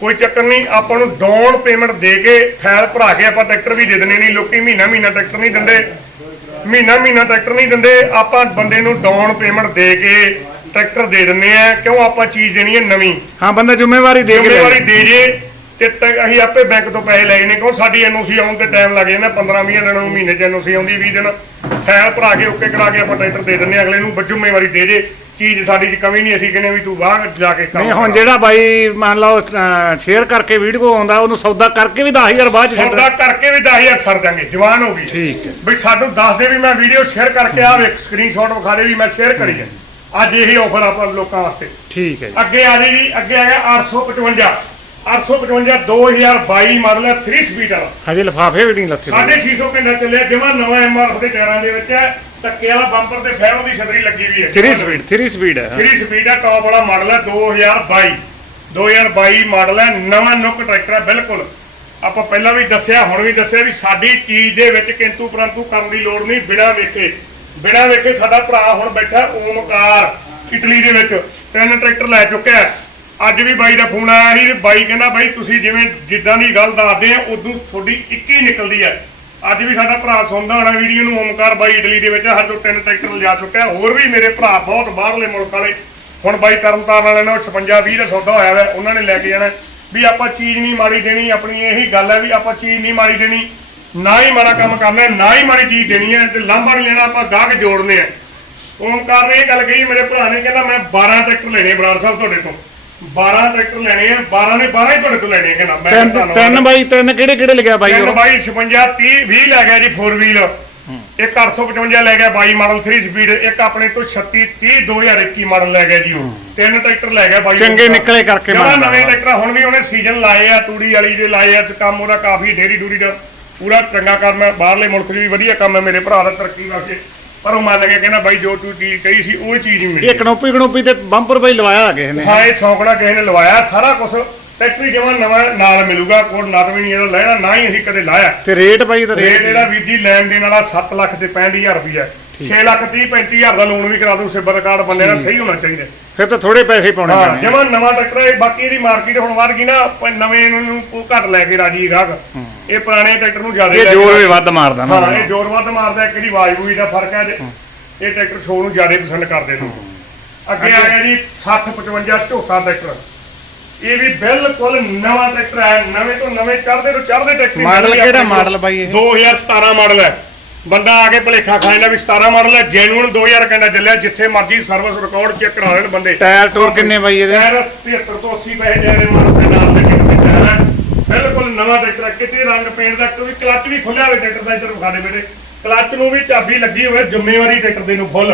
ਕੋਈ ਚੱਕਰ ਨਹੀਂ ਆਪਾਂ ਨੂੰ ਡਾਊਨ ਪੇਮੈਂਟ ਦੇ ਕੇ ਫਾਈਲ ਭਰਾ ਕੇ ਆਪਾਂ ਟਰੈਕਟਰ ਵੀ ਦੇ ਦਿੰਦੇ ਨਹੀਂ ਲੋਕੀ ਮਹੀਨਾ ਮਹੀਨਾ ਟਰੈਕਟਰ ਨਹੀਂ ਦਿੰਦੇ ਮਹੀਨਾ ਮਹੀਨਾ ਟਰੈਕਟਰ ਨਹੀਂ ਦਿੰਦੇ ਆਪਾਂ ਬੰਦੇ ਨੂੰ ਡਾਊਨ ਪੇਮੈਂਟ ਦੇ ਕੇ ਟਰੈਕਟਰ ਦੇ ਦਿੰਦੇ ਆ ਕਿਉਂ ਆਪਾਂ ਚੀਜ਼ ਦੇਣੀ ਹੈ ਨਵੀਂ? ਹਾਂ ਬੰਦਾ ਜ਼ਿੰਮੇਵਾਰੀ ਦੇ ਕੇ ਜ਼ਿੰਮੇਵਾਰੀ ਲੈ ਦੇ ਜੇ ਤੇ ਤ- ਅਸੀਂ ਆਪੇ ਬੈਂਕ ਤੋਂ ਪੈਸੇ ਲੈ ਜਨੇ ਕਿਉਂ ਸਾਡੀ ਐਨਓਸੀ ਆਉਣ ਤੇ ਟਾਈਮ ਲੱਗ ਜਾਂਦਾ 15 20 ਦਿਨ ਨੂੰ ਮਹੀਨੇ ਚ ਐਨਓਸੀ ਆਉਂਦੀ 20 ਦਿਨ ਫਾਈਲ ਭਰਾ ਕੇ ਓਕੇ ਕਰਾ ਕੇ ਆਪਾਂ ਟਰੈਕਟਰ ਦੇ ਹਾਂ ਅਗਲੇ ਨੂੰ ਜ਼ਿੰਮੇਵਾਰੀ ਦੇ ਜੇ ਚੀਜ਼ ਸਾਡੀ ਚ ਕਮੀ ਨਹੀਂ ਅਸੀਂ ਕਹਿੰਦੇ ਵੀ ਤੂੰ ਬਾਹਰ ਜਾ ਕੇ ਕੰਮ ਨਹੀਂ ਹੁਣ। ਜਿਹੜਾ ਬਾਈ ਮੰਨ ਲਓ ਸ਼ੇਅਰ ਕਰਕੇ ਵੀਡੀਓ ਆਉਂਦਾ ਉਹਨੂੰ ਸੌਦਾ ਕਰਕੇ ਵੀ 10000 ਬਾਅਦ ਚ ਸੌਦਾ ਕਰਕੇ ਵੀ 10000 ਸਰ ਦਾਂਗੇ ਜਵਾਨ ਹੋ ਗਈ। ਠੀਕ ਹੈ। ਬਈ ਸਾਨੂੰ ਦੱਸ ਦੇ ਵੀ ਮੈਂ ਵੀਡੀਓ ਸ਼ੇਅਰ ਕਰਕੇ ਆ ਵੇਖ ਸਕਰੀਨਸ਼ਾਟ ਵਿਖਾ ਦੇ ਵੀ ਮੈਂ ਸ਼ੇਅਰ ਕਰੀ ਹੈ। ਅੱਜ ਇਹੀ ਆਫਰ ਆਪਾਂ ਲੋਕਾਂ ਵਾਸਤੇ। ਠੀਕ ਹੈ ਜੀ। ਅੱਗੇ ਆ ਜੀ ਜੀ ਅੱਗੇ ਆ ਗਿਆ 855 855 2022 ਮਾਡਲ ਹੈ 3 ਸਪੀਡ ਵਾਲਾ। ਹਜੇ ਲਫਾਫੇ ਵੀ ਨਹੀਂ ਲੱਥੇ 650 ਘੰਟਾ ਚੱਲਿਆ ਜਮਾ ਨਵਾਂ ਐਮਆਰਐਫ ਦੇ ਟਾਇਰਾਂ ਦੇ ਵਿੱਚ ਹੈ ਟੱਕੇ ਵਾਲਾ ਬੰਪਰ ਤੇ ਫੈਰੋ ਦੀ ਛਤਰੀ ਲੱਗੀ ਵੀ ਹੈ। 3 ਸਪੀਡ 3 ਸਪੀਡ ਹੈ 3 ਸਪੀਡ ਹੈ ਟੌਪ ਵਾਲਾ ਮਾਡਲ ਹੈ 2022 2022 ਮਾਡਲ ਹੈ ਨਵਾਂ ਨੁੱਕ ਟਰੈਕਟਰ ਹੈ ਬਿਲਕੁਲ। ਆਪਾਂ ਪਹਿਲਾਂ ਵੀ ਦੱਸਿਆ ਹੁਣ ਵੀ ਦੱਸਿਆ ਵੀ ਸਾਡੀ ਚੀਜ਼ ਦੇ ਵਿੱਚ ਕਿੰਤੂ ਪਰੰਤੂ ਕਰਨ ਦੀ ਲੋੜ ਨਹੀਂ ਬਿਨਾਂ ਵੇਖੇ। ਬਿਨਾਂ ਵੇਖੇ ਸਾਡਾ ਭਰਾ ਹੁਣ ਬੈਠਾ ਓਮਕਾਰ, ਇਟਲੀ ਦੇ ਵਿੱਚ। ਤਿੰਨ ਟਰੈਕਟਰ ਲੈ ਚੁੱਕਿਆ ਹੈ। ਅੱਜ ਵੀ ਬਾਈ ਦਾ ਫੋਨ ਆਇਆ ਸੀ ਬਾਈ ਕਹਿੰਦਾ, ਬਾਈ, ਤੁਸੀਂ ਜਿਵੇਂ ਜਿੱਦਾਂ ਦੀ ਗੱਲ ਦੱਸਦੇ ਆ, ਉਦੋਂ ਤੁਹਾਡੀ ਇੱਕ ਹੀ ਨਿਕਲਦੀ ਹੈ। ਅੱਜ ਵੀ ਸਾਡਾ ਭਰਾ ਸੁਣਦਾ ਹੋਣਾ ਵੀਡੀਓ ਨੂੰ, ਓਮਕਾਰ ਬਾਈ ਇਟਲੀ ਦੇ ਵਿੱਚ ਹਰ ਜੋ ਤਿੰਨ ਟਰੈਕਟਰ ਲਿਜਾ ਚੁੱਕਿਆ, ਹੋਰ ਵੀ ਮੇਰੇ ਭਰਾ ਬਹੁਤ ਬਾਹਰਲੇ ਮੁਲਕ ਵਾਲੇ। ਹੁਣ ਬਾਈ ਤਰਨਤਾਰਨ ਵਾਲਿਆਂ ਨਾਲ 56 20 ਦਾ ਸੌਦਾ ਹੋਇਆ ਵਾ, ਉਹਨਾਂ ਨੇ ਲੈ ਕੇ ਜਾਣਾ। ਵੀ ਆਪਾਂ ਚੀਜ਼ ਨਹੀਂ ਮਾੜੀ ਦੇਣੀ, ਆਪਣੀ ਇਹੀ ਗੱਲ ਹੈ ਵੀ ਆਪਾਂ ਚੀਜ਼ ਨਹੀਂ ਮਾੜੀ ਦੇਣੀ। ਨਾ ਹੀ ਮਾੜਾ ਕੰਮ ਕਰਨਾ ਨਾ ਹੀ ਮਾੜੀ ਚੀਜ਼ ਦੇਣੀ ਹੈ ਤੇ ਲਾਂਭਾ ਨਹੀਂ ਲੈਣਾ ਆਪਾਂ ਗਾਹਕ ਜੋੜਨੇ ਆ। ਓਮਕਾਰ ਨੇ ਇਹ ਗੱਲ ਕਹੀ ਮੇਰੇ ਭਰਾ ਨੇ ਕਹਿੰਦਾ ਮੈਂ 12 ਟਰੈਕਟਰ ਲੈਣੇ ਬਰਾੜ ਸਾਹਿਬ ਤੁਹਾਡੇ ਤੋਂ। 12 ਟਰੈਕਟਰ ਲੈਣੇ ਆ 12 ਨੇ 12 ਹੀ ਤੁਹਾਡੇ ਤੋਂ ਲੈਣੇ ਕਹਿੰਦਾ ਮੈਂ ਤਿੰਨ ਬਾਈ ਤਿੰਨ ਕਿਹੜੇ ਕਿਹੜੇ ਲਿਖਿਆ ਬਾਈ ਤਿੰਨ ਬਾਈ 56 30 20 ਲੈ ਗਿਆ ਜੀ 4 ਵੀਲ ਇੱਕ 855 ਲੈ ਗਿਆ 22 ਮਾਡਲ 3 ਸਪੀਡ ਇੱਕ ਆਪਣੇ ਤੋਂ 36 30 2021 ਮਾਡਲ ਲੈ ਗਿਆ ਜੀ ਉਹ। ਤਿੰਨ ਟਰੈਕਟਰ ਲੈ ਗਿਆ ਬਾਈ ਚੰਗੇ ਨਿਕਲੇ ਕਰਕੇ ਮੰਨਦਾ ਨਵੇਂ। ਟਰੈਕਟਰ ਹੁਣ ਵੀ ਉਹਨੇ ਸੀਜ਼ਨ ਲਾਏ ਆ ਤੂੜੀ ਵਾਲੀ ਦੇ ਲਾਏ ਆ ਕੰਮ ਉਹਦਾ ਕਾਫੀ ਢੇਰੀ ਡੂਰੀ ਦਾ ਪੂਰਾ ਚੰਗਾ ਕੰਮ ਹੈ ਬਾਹਰਲੇ ਮੁਲਕ 'ਚ ਵੀ ਵਧੀਆ ਕੰਮ ਹੈ ਮੇਰੇ ਭਰਾ ਦਾ ਤਰੱਕੀ ਵਾਸਤੇ। ਪਰ ਉਹ ਮੰਨ ਗਿਆ ਕਹਿੰਦਾ ਬਾਈ ਜੋ ਤੂੰ ਚੀਜ਼ ਕਹੀ ਸੀ ਉਹ ਚੀਜ਼ ਹੀ ਮਿਲੀ। ਇਹ ਕਨੋਪੀ ਕਨੋਪੀ ਤੇ ਬੰਪਰ ਬਾਈ ਲਵਾਇਆ ਕਿਸੇ ਨੇ। ਹਾਂ ਇਹ ਸੌਂਕਣਾ ਕਿਸੇ ਨੇ ਲਵਾਇਆ ਸਾਰਾ ਕੁਝ ਟਰੈਕਟਰ ਜਮਾਂ ਨਵਾਂ ਨਾਲ ਮਿਲੂਗਾ ਕੋਡ ਨਟ ਵੀ ਨਹੀਂ ਇਹਦਾ ਲੈਣਾ ਨਾ ਹੀ ਅਸੀਂ ਕਦੇ ਲਾਇਆ। ਤੇ ਰੇਟ ਬਾਈ ਤੇ ਰੇਟ ਜਿਹੜਾ ਵੀਰ ਜੀ ਲੈਣ ਦੇਣ ਵਾਲਾ 7 ਲੱਖ ਤੇ 65000 ਰੁਪਇਆ 6 ਲੱਖ 30 35000 ਦਾ ਲੋਨ ਵੀ ਕਰਾ ਦੂੰ ਸਿਬਰ ਕਾਰਡ ਬੰਦੇ ਦਾ ਸਹੀ ਹੋਣਾ ਚਾਹੀਦਾ। ਫਿਰ ਤਾਂ ਥੋੜੇ ਪੈਸੇ ਪਾਉਣੇ ਹਾਂ ਪੈਣੇ ਜਮਾਂ ਨਵਾਂ ਟਰੈਕਟਰ ਹੈ ਬਾਕੀ ਇਹਦੀ ਮਾਰਕੀਟ ਹੁਣ ਵੱਧ ਗਈ ਨਾ ਆਪਾਂ ਨਵੇਂ ਨੂੰ ਉਹ ਘੱਟ ਲੈ ਕੇ ਰਾਜੀ ਗਾਹਕ। ਇਹ ਪੁਰਾਣੇ ਟਰੈਕਟਰ ਨੂੰ ਜ਼ਿਆਦਾ ਇਹ ਲੈ ਜੋਰ ਵੀ ਵੱਧ ਮਾਰਦਾ ਨਾ। ਹਾਂ ਇਹ ਜ਼ੋਰ ਵੱਧ ਮਾਰਦਾ ਇੱਕ ਇਹਦੀ ਆਵਾਜ਼ ਬੂਈ ਦਾ ਫ਼ਰਕ ਹੈ ਜੇ ਇਹ ਟਰੈਕਟਰ ਸ਼ੋਅ ਨੂੰ ਜ਼ਿਆਦਾ ਪਸੰਦ ਕਰਦੇ ਨੇ। ਅੱਗੇ ਆ ਗਿਆ ਜੀ 60 55 ਝੋਟਾ ਟਰੈਕਟਰ। ਇਹ ਵੀ ਬਿਲਕੁਲ ਨਵਾਂ ਟਰੈਕਟਰ ਹੈ ਨਵੇਂ ਤੋਂ ਨਵੇਂ ਚੜ੍ਹਦੇ ਤੋਂ ਚੜ੍ਹਦੇ ਟਰੈਕਟਰ। ਹੀ ਮਾਡਲ ਕਿਹੜਾ। ਮਾਡਲ ਬਾਈ ਇਹ? 2017 ਮਾਡਲ ਹੈ। ਬੰਦਾ ਆ ਕੇ ਭਲੇਖਾ ਖਾ ਜਾਂਦਾ ਵੀ 17 ਮਾਡਲ ਹੈ ਜੈਨੂਨ 2000 ਕਹਿੰਦਾ ਚੱਲਿਆ ਜਿੱਥੇ ਮਰਜ਼ੀ ਸਰਵਿਸ ਰਿਕਾਰਡ ਚੈੱਕ ਕਰਾ ਲੈਣ ਬੰਦੇ। ਟਾਇਰ ਟੂਰ ਕਿੰਨੇ ਬਾਈ ਇਹਦੇ? ਟਾਇਰ 73 ਤੋਂ 80 ਪੈਸੇ ਦੇ ਰਹੇ ਮਾਡਲ ਦੇ ਨਾਲ ਦੇ ਟਾਇਰ ਹੈ ਬਿਲਕੁਲ ਨਵਾਂ ਟਰੈਕਟਰ ਹੈ ਕਿਤੇ ਰੰਗ ਪੇਂਟ ਦਾ ਕੋਈ ਕਲੱਚ ਵੀ ਖੁੱਲਿਆ ਹੋਵੇ ਟਰੈਕਟਰ ਦਾ ਇੱਧਰ ਵਿਖਾ ਦੇ ਬੇਟੇ। ਕਲੱਚ ਨੂੰ ਵੀ ਚਾਬੀ ਲੱਗੀ ਹੋਵੇ ਜ਼ਿੰਮੇਵਾਰੀ ਟਰੈਕਰ ਦੇ ਨੂੰ ਫੁੱਲ।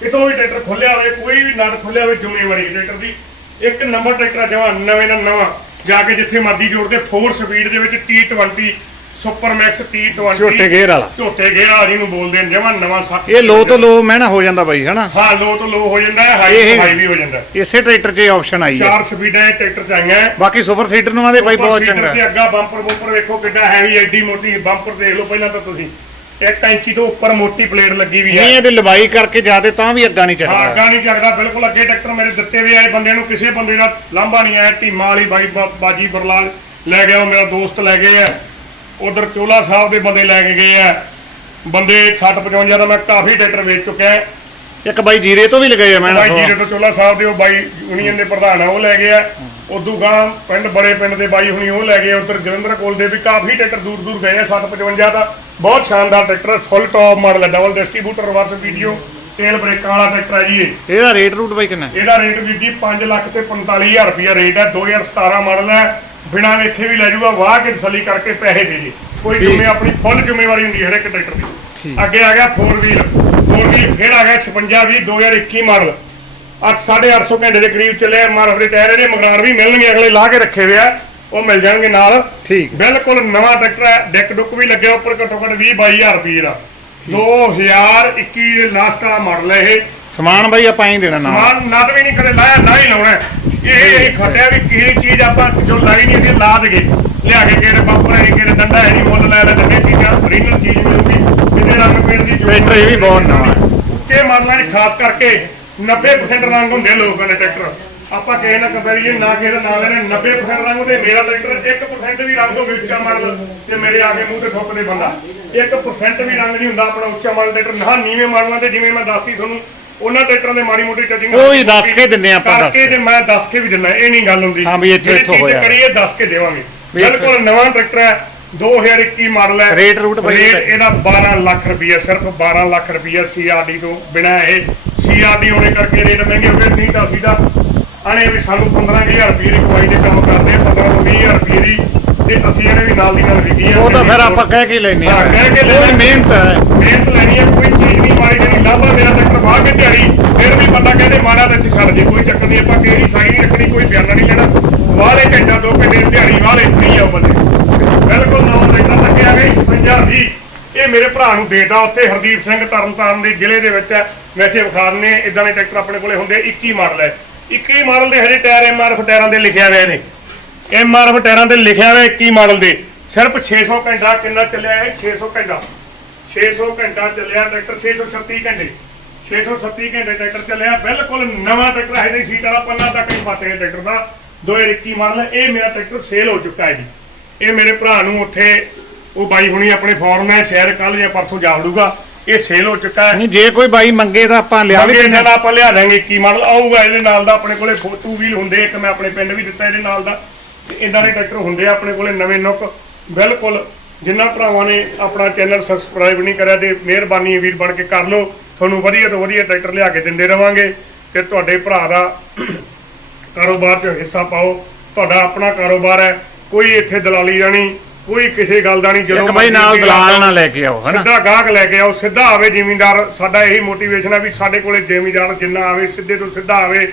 ਕਿਤੋਂ ਵੀ ਟਰੈਕਟਰ ਖੁੱਲਿਆ ਹੋਵੇ ਕੋਈ ਵੀ ਨਟ ਖੁੱਲਿਆ ਹੋਵੇ ਜ਼ਿੰਮੇਵਾਰੀ ਟਰੈਕਟਰ ਦੀ। ਇੱਕ ਨੰਬਰ ਟਰੈਕਟਰ ਜਮਾ ਨਵੇਂ ਦਾ ਨਵਾਂ। ਜਾ ਕੇ ਜਿੱਥੇ ਮਰਜ਼ੀ ਜੋੜਦੇ 4 ਸਪੀਡ ਦੇ ਵਿੱਚ T20 super Max T20 ਝੋਟੇ gear ਵਾਲਾ। ਝੋਟੇ ਗੇਅਰ ਵਾਲੀ ਨੂੰ ਬੋਲਦੇ ਨੇ ਜਮਾ ਨਵਾਂ ਸੱਤ ਇਹ ਲੋ ਤੋਂ ਲੋ ਮਹਿਣਾ ਹੋ ਜਾਂਦਾ ਬਾਈ ਹਨਾ? ਹਾਂ ਲੋ ਤੋਂ ਲੋ ਹੋ ਜਾਂਦਾ ਹੈ ਹਾਈ ਵੀ ਹੋ ਜਾਂਦਾ ਹੈ। ਇਸੇ ਟਰੈਕਟਰ 'ਚ ਇਹ ਆਪਸ਼ਨ ਆਈ ਹੈ। ਚਾਰ ਸਪੀਡਾਂ ਇਹ ਟਰੈਕਟਰ ਚ ਆਈਆਂ ਹੈ। ਬਾਕੀ ਸੁਪਰ ਸੀਟਰ ਨੂੰ ਆਦੇ ਬਾਈ ਬਹੁਤ ਚੰਗਾ ਤੇ ਅੱਗਾ ਬੰਪਰ ਬੰਪਰ ਵੇਖੋ ਕਿੱਡਾ ਹੈਵੀ ਐਡੀ ਮੋਟੀ ਬੰਪਰ ਦੇਖ ਲਓ ਪਹਿਲਾਂ ਤਾਂ ਤੁਸੀਂ। 1 ਇੰਚੀ ਤੋਂ ਉੱਪਰ ਮੋਟੀ ਪਲੇਟ ਲੱਗੀ ਵੀ ਹੈ। ਨਹੀਂ ਇਹਦੀ ਲੰਬਾਈ ਕਰਕੇ ਜਾਦੇ ਤਾਂ ਵੀ ਅੱਗਾ ਨਹੀਂ ਹਾਂ ਚੱਕਦਾ ਅੱਗਾ ਨਹੀਂ ਚੱਕਦਾ ਬਿਲਕੁਲ ਅੱਗੇ ਟਰੈਕਟਰ ਮੇਰੇ ਦਿੱਤੇ ਵੀ ਆਏ ਬੰਦੇ ਨੂੰ ਕਿਸੇ ਬੰਦੇ ਦਾ ਲਾਂਭਾ ਨਹੀਂ ਆਇਆ। ਧੀਮਾ ਵਾਲੀ ਬਾਈ ਬਾਜੀ ਬਰਲਾਲ ਲੈ ਗਿਆ ਮੇਰਾ ਦੋਸਤ ਲੈ ਗਏ ਆ। ਉਧਰ ਚੋਲਾ ਸਾਹਿਬ ਦੇ ਬੰਦੇ ਲੈ ਕੇ ਗਏ ਆ। ਬੰਦੇ 60 55 ਦਾ ਮੈਂ ਕਾਫੀ ਟਰੈਕਟਰ ਵੇਚ ਚੁੱਕਿਆ ਇੱਕ ਬਾਈ ਜੀਰੇ ਤੋਂ ਵੀ ਲਗਾਏ ਆ ਮੈਂ ਬਾਈ ਜੀਰੇ ਤੋਂ ਚੋਲਾ ਸਾਹਿਬ ਦੇ ਉਹ ਬਾਈ ਯੂਨੀਅਨ ਦੇ ਪ੍ਰਧਾਨ ਆ ਉਹ ਲੈ ਗਏ ਆ। ਉਦੋਂ ਗਾਂ ਪਿੰਡ ਬੜੇ ਪਿੰਡ ਦੇ ਬਾਈ ਹੁਣੀ ਉਹ ਲੈ ਗਏ ਉਧਰ ਜਲੰਧਰ ਕੋਲ ਦੇ ਵੀ ਕਾਫੀ ਟਰੈਕਟਰ ਦੂਰ ਦੂਰ ਗਏ ਆ 60 55 ਦਾ। ਬਹੁਤ ਸ਼ਾਨਦਾਰ ਟਰੈਕਟਰ ਫੁੱਲ ਟੌਪ ਮਾਡਲ ਹੈ ਡਬਲ ਡਿਸਟ੍ਰੀਬਿਊਟਰ ਰਿਵਰਸ ਵੀਡੀਓ ਤੇਲ ਬ੍ਰੇਕਾਂ ਵਾਲਾ ਟਰੈਕਟਰ ਹੈ ਜੀ ਇਹ। ਇਹਦਾ ਰੇਟ ਰੂਟ ਬਾਈ ਕਿੰਨਾ ਇਹਦਾ ਰੇਟ ਵੀ ਜੀ 5 ਲੱਖ ਤੇ 45000 ਰੁਪਇਆ ਰੇਟ ਹੈ 2017 ਮਾਡਲ ਹੈ ਬਿਨਾਂ ਵੇਖੇ ਵੀ ਲੈ ਜਾਊਗਾ ਵਾਹ ਕੇ ਤਸੱਲੀ ਕਰਕੇ ਪੈਸੇ ਦੇ ਜੀ ਕੋਈ ਜ਼ਿੰਮੇ ਆਪਣੀ ਫੁੱਲ ਜ਼ਿੰਮੇਵਾਰੀ ਹੁੰਦੀ ਹੈ ਹਰ ਇੱਕ ਟਰੈਕਟਰ ਦੀ। ਅੱਗੇ ਆ ਗਿਆ 4 ਵੀਲ। 4 ਵੀਲ ਫਿਰ ਆ ਗਿਆ 56 20 2021 ਮਾਡਲ। 8 850 ਘੰਟੇ ਦੇ ਕਰੀਬ ਚੱਲਿਆ ਮਾਰਫ ਦੇ ਟਾਇਰ ਇਹਦੇ ਮਗਰਾਰ ਵੀ ਮਿਲਣਗੇ ਅਗਲੇ ਲਾ ਕੇ ਰੱਖੇ ਹੋਏ ਆ। ਉਹ ਮਿਲ ਜਾਣਗੇ ਨਾਲ। ਠੀਕ। ਬਿਲਕੁਲ ਨਵਾਂ ਟਰੈਕਟਰ ਹੈ ਡੈਕ ਡੁੱਕ ਵੀ ਲੱਗਿਆ ਉੱਪਰ ਘੱਟੋ ਘੱਟ 20 22000 ਰੁਪਏ ਦਾ। 2021 ਦੇ ਲਾਸਟ ਵਾਲਾ ਮਾਡਲ ਹੈ ਇਹ। ਸਮਾਨ ਬਾਈ ਆਪਾਂ ਹੀ ਦੇਣਾ ਨਾਲ। ਸਮਾਨ ਨਟ ਵੀ ਨਹੀਂ ਕਦੇ ਲਾਇਆ ਨਾ ਹੀ ਲਾਉਣਾ। ਹੈ। ਇਹ ਇਹ ਖਟਿਆ ਵੀ ਕਿਸੇ ਚੀਜ਼ ਆਪਾਂ ਜੋ ਲਾਈ ਨਹੀਂ ਅਸੀਂ ਲਾ ਦਗੇ। ਲਿਆ ਕੇ ਕਿਹੜੇ ਬੰਪਰ ਹੈ ਕਿਹੜੇ ਡੰਡਾ ਹੈ ਨਹੀਂ ਮੁੱਲ ਲੈ ਲੈ ਦੰਦੇ ਚੀਜ਼ਾਂ ਓਰੀਜਨਲ ਚੀਜ਼ ਮਿਲੂਗੀ ਇਹਦੇ ਰੰਗ ਪੇਂਟ ਦੀ ਜ਼ਰੂਰਤ ਇਹ ਵੀ ਬਹੁਤ ਨਵਾਂ ਹੈ। ਉੱਚੇ ਮਾਡਲਾਂ 'ਚ ਖਾਸ ਕਰਕੇ 90% ਰੰਗ ਹੁੰਦੇ ਲੋਕਾਂ ਦੇ ਟਰੈਕਟਰ। ਆਪਾਂ ਕਿਸੇ ਨਾਲ ਕੰਪੈਰੀਜ਼ਨ ਨਾ ਕਿਸੇ ਦਾ ਨਾਂ ਲੈਣੇ 90% ਰੰਗ ਹੁੰਦੇ ਮੇਰਾ ਟਰੈਕਟਰ 1% ਵੀ ਰੰਗ ਹੋਵੇ ਉੱਚਾ ਮਾਡਲ ਤੇ ਮੇਰੇ ਆ ਕੇ ਮੂੰਹ ਤੇ ਠੋਕਦੇ ਬੰਦਾ। 1% ਵੀ ਰੰਗ ਨਹੀਂ ਹੁੰਦਾ ਆਪਣਾ ਉੱਚਾ ਮਾਡਲ ਟਰੈਕਟਰ ਨਾ ਨੀਵੇਂ ਮਾਡਲਾਂ ਦੇ ਜਿਵੇਂ ਮੈਂ ਦੱਸਤੀ ਤੁਹਾਨੂੰ ਉਹਨਾਂ ਟਰੈਕਟਰਾਂ ਦੇ ਮਾੜੀ ਮੋਟੀ ਟੱਚਿੰਗ ਉਹ ਹੀ ਦੱਸ ਕੇ ਦਿੰਨੇ ਆਪਾਂ ਦੱਸ ਕਰਕੇ ਤੇ ਮੈਂ ਦੱਸ ਕੇ ਵੀ ਦਿੰਦਾ ਇਹ ਨਹੀਂ ਗੱਲ ਹੁੰਦੀ। ਹਾਂ ਵੀ ਇੱਥੋਂ ਇੱਥੋਂ ਹੋਇਆ। ਕਰੀਏ ਦੱਸ ਕੇ ਦੇਵਾਂਗੇ। ਬਿਲਕੁਲ ਨਵਾਂ ਟਰੈਕਟਰ ਹੈ 2021 ਮਾਡਲ ਹੈ। ਰੇਟ ਰੂਟ ਰੇਟ ਇਹਦਾ? ਇਹਦਾ 12 ਲੱਖ ਰੁਪਈਆ ਸਿਰਫ 12 ਲੱਖ ਰੁਪਈਆ ਸੀਆਰਡੀ ਤੋਂ ਬਿਨਾ ਇਹ ਸੀਆਰਡੀ ਹੋਣੇ ਕਰਕੇ ਰੇਟ ਮਹਿੰਗੇ ਹੋ ਗਏ ਨਹੀਂ ਤਾਂ ਅਸੀਂ ਤਾਂ ਆਣੇ ਵੀ ਸਾਨੂੰ 15000 ਰੁਪਏ ਦੀ ਕਮਾਈ ਦੇ ਕੰਮ ਕਰਦੇ ਆ 15 ਤੋਂ 20000 ਰੁਪਏ ਦੀ ਤੇ ਅਸੀਂ ਇਹਨੇ ਵੀ ਨਾਲ ਦੀ ਨਾਲ ਵਿਕੀ ਆ ਉਹ ਤਾਂ ਫਿਰ ਆਪਾਂ ਕਹਿ ਕੇ ਲੈਨੇ ਆ ਕਹਿ ਕੇ ਲੈ ਉਹ ਵੀ ਲੈਂਦੇ। ਮਿਹਨਤ ਹੈ। ਮਿਹਨਤ ਲੈਣੀ ਨਹੀਂ ਮਾਰੀ ਜਿਹੜੀ ਲਾਭਾ ਕੇ ਦਿਹਾੜੀ, ਫਿਰ ਵੀ ਬੰਦਾ ਕਹਿੰਦੇ ਮਾੜਾ ਤੇ ਛੱਡ ਜੇ ਕੋਈ ਚੱਕਰ ਨਹੀਂ, ਆਪਾਂ ਕਿਹੜੀ ਸਾਈ ਨਹੀਂ ਰੱਖਣੀ, ਕੋਈ ਬਿਆਨਾ ਨਹੀਂ ਲੈਣਾ। ਵਾਲੇ ਘੰਟਾ ਦੋ ਘੰਟੇ ਦੀ ਵਾਲੇ ਨਹੀਂ ਆ ਬੰਦੇ। ਬਿਲਕੁਲ ਨਵਾਂ ਟਰੈਕਟਰ ਲੱਗਿਆ ਗਿਆ 56 20 ਇਹ ਮੇਰੇ ਭਰਾ ਨੂੰ ਦੇਤਾ, ਉੱਥੇ ਹਰਦੀਪ ਸਿੰਘ ਤਰਨਤਾਰਨ ਦੇ ਜ਼ਿਲ੍ਹੇ ਦੇ ਵਿੱਚ ਹੈ। ਵੈਸੇ ਵਿਖਾ ਦਿੰਦੇ ਇਦਾਂ ਦੇ ਟਰੈਕਟਰ ਆਪਣੇ ਕੋਲੇ ਹੁੰਦੇ 21 ਮਾਡਲ ਹੈ। 21 ਮਾਡਲ ਦੇ ਹਜੇ ਟਾਇਰ ਐਮਆਰਐਫ ਟਾਇਰਾਂ ਦੇ ਲਿਖਿਆ ਹੋਇਆ ਨੇ। ਐਮਆਰਐਫ ਟਾਇਰਾਂ ਤੇ ਲਿਖਿਆ ਹੋਇਆ 21 ਮਾਡਲ ਦੇ। ਸਿਰਫ 600 ਘੰਟਾ ਕਿੰਨਾ ਚੱਲਿਆ ਹੈ 600 ਘੰਟਾ। 600 ਘੰਟਾ ਚੱਲਿਆ ਟਰੈਕਟਰ 637 ਘੰਟੇ। 637 ਘੰਟੇ ਟਰੈਕਟਰ ਚੱਲਿਆ ਬਿਲਕੁਲ ਨਵਾਂ ਟਰੈਕਟਰ ਹੈ ਨਹੀਂ ਸੀਟ ਵਾਲਾ ਪੰਨਾ ਤੱਕ ਨਹੀਂ ਫਾਟੇ ਟਰੈਕਟਰ ਦਾ। 2021 ਮਾਡਲ ਇਹ ਮੇਰਾ ਟਰੈਕਟਰ ਸੇਲ ਹੋ ਚੁੱਕਾ ਹੈ ਜੀ। ਇਹ ਮੇਰੇ ਭਰਾ ਨੂੰ ਉੱਥੇ ਉਹ ਬਾਈ ਹੁਣੀ ਆਪਣੇ ਫੋਰਨ ਹੈ ਸ਼ਹਿਰ ਕੱਲ ਜਾਂ ਪਰਸੋਂ ਜਾ ਵੜੂਗਾ। ਇਹ ਸੇਲ ਹੋ ਚੁੱਕਾ ਹੈ। ਨਹੀਂ ਜੇ ਕੋਈ ਬਾਈ ਮੰਗੇ ਤਾਂ ਆਪਾਂ ਲਿਆ ਵੀ ਨਾਲ ਆਪਾਂ ਲਿਆ ਦਾਂਗੇ ਕੀ ਮਾਡਲ ਆਊਗਾ ਇਹਦੇ ਨਾਲ ਦਾ ਆਪਣੇ ਕੋਲੇ ਫੋਟੋ ਵੀਲ ਹੁੰਦੇ ਇੱਕ ਮੈਂ ਆਪਣੇ ਪਿੰਡ ਵੀ ਦਿੱਤਾ ਇਹਦੇ ਨਾਲ ਦਾ। ਇਦਾਂ ਦੇ ਟਰੈਕਟਰ ਹੁੰਦੇ ਆ ਆਪਣੇ ਕੋਲੇ ਨਵੇਂ ਨੁੱਕ ਬਿਲਕੁਲ ਜਿੰਨਾ ਭਰਾਵਾਂ ਨੇ ਆਪਣਾ ਚੈਨਲ ਸਬਸਕ੍ਰਾਈਬ ਨਹੀਂ ਕਰਿਆ ਤੇ ਮਿਹਰਬਾਨੀ ਵੀਰ ਬਣ ਕੇ ਕਰ ਲਓ। ਤੁਹਾਨੂੰ ਵਧੀਆ ਤੋਂ ਵਧੀਆ ਟਰੈਕਟਰ ਲਿਆ ਕੇ ਦਿੰਦੇ ਰਵਾਂਗੇ ਤੇ ਤੁਹਾਡੇ ਭਰਾ ਦਾ ਕਾਰੋਬਾਰ 'ਚ ਹਿੱਸਾ ਪਾਓ। ਤੁਹਾਡਾ ਆਪਣਾ ਕਾਰੋਬਾਰ ਹੈ। ਕੋਈ ਇੱਥੇ ਦਲਾਲੀ ਜਾਣੀ ਕੋਈ ਕਿਸੇ ਗੱਲ ਦਾ ਨਹੀਂ। ਜਦੋਂ ਬਾਈ ਨਾਲ ਦਲਾਲ ਨਾ ਲੈ ਕੇ ਆਓ ਹਨਾ? ਸਿੱਧਾ ਗਾਹਕ ਲੈ ਕੇ ਆਓ ਸਿੱਧਾ ਆਵੇ ਜ਼ਿਮੀਂਦਾਰ। ਸਾਡਾ ਇਹੀ ਮੋਟੀਵੇਸ਼ਨ ਹੈ ਵੀ ਸਾਡੇ ਕੋਲੇ ਜ਼ਿਮੀਂਦਾਰ ਜਿੰਨਾ ਆਵੇ ਸਿੱਧੇ ਤੋਂ ਸਿੱਧਾ ਆਵੇ।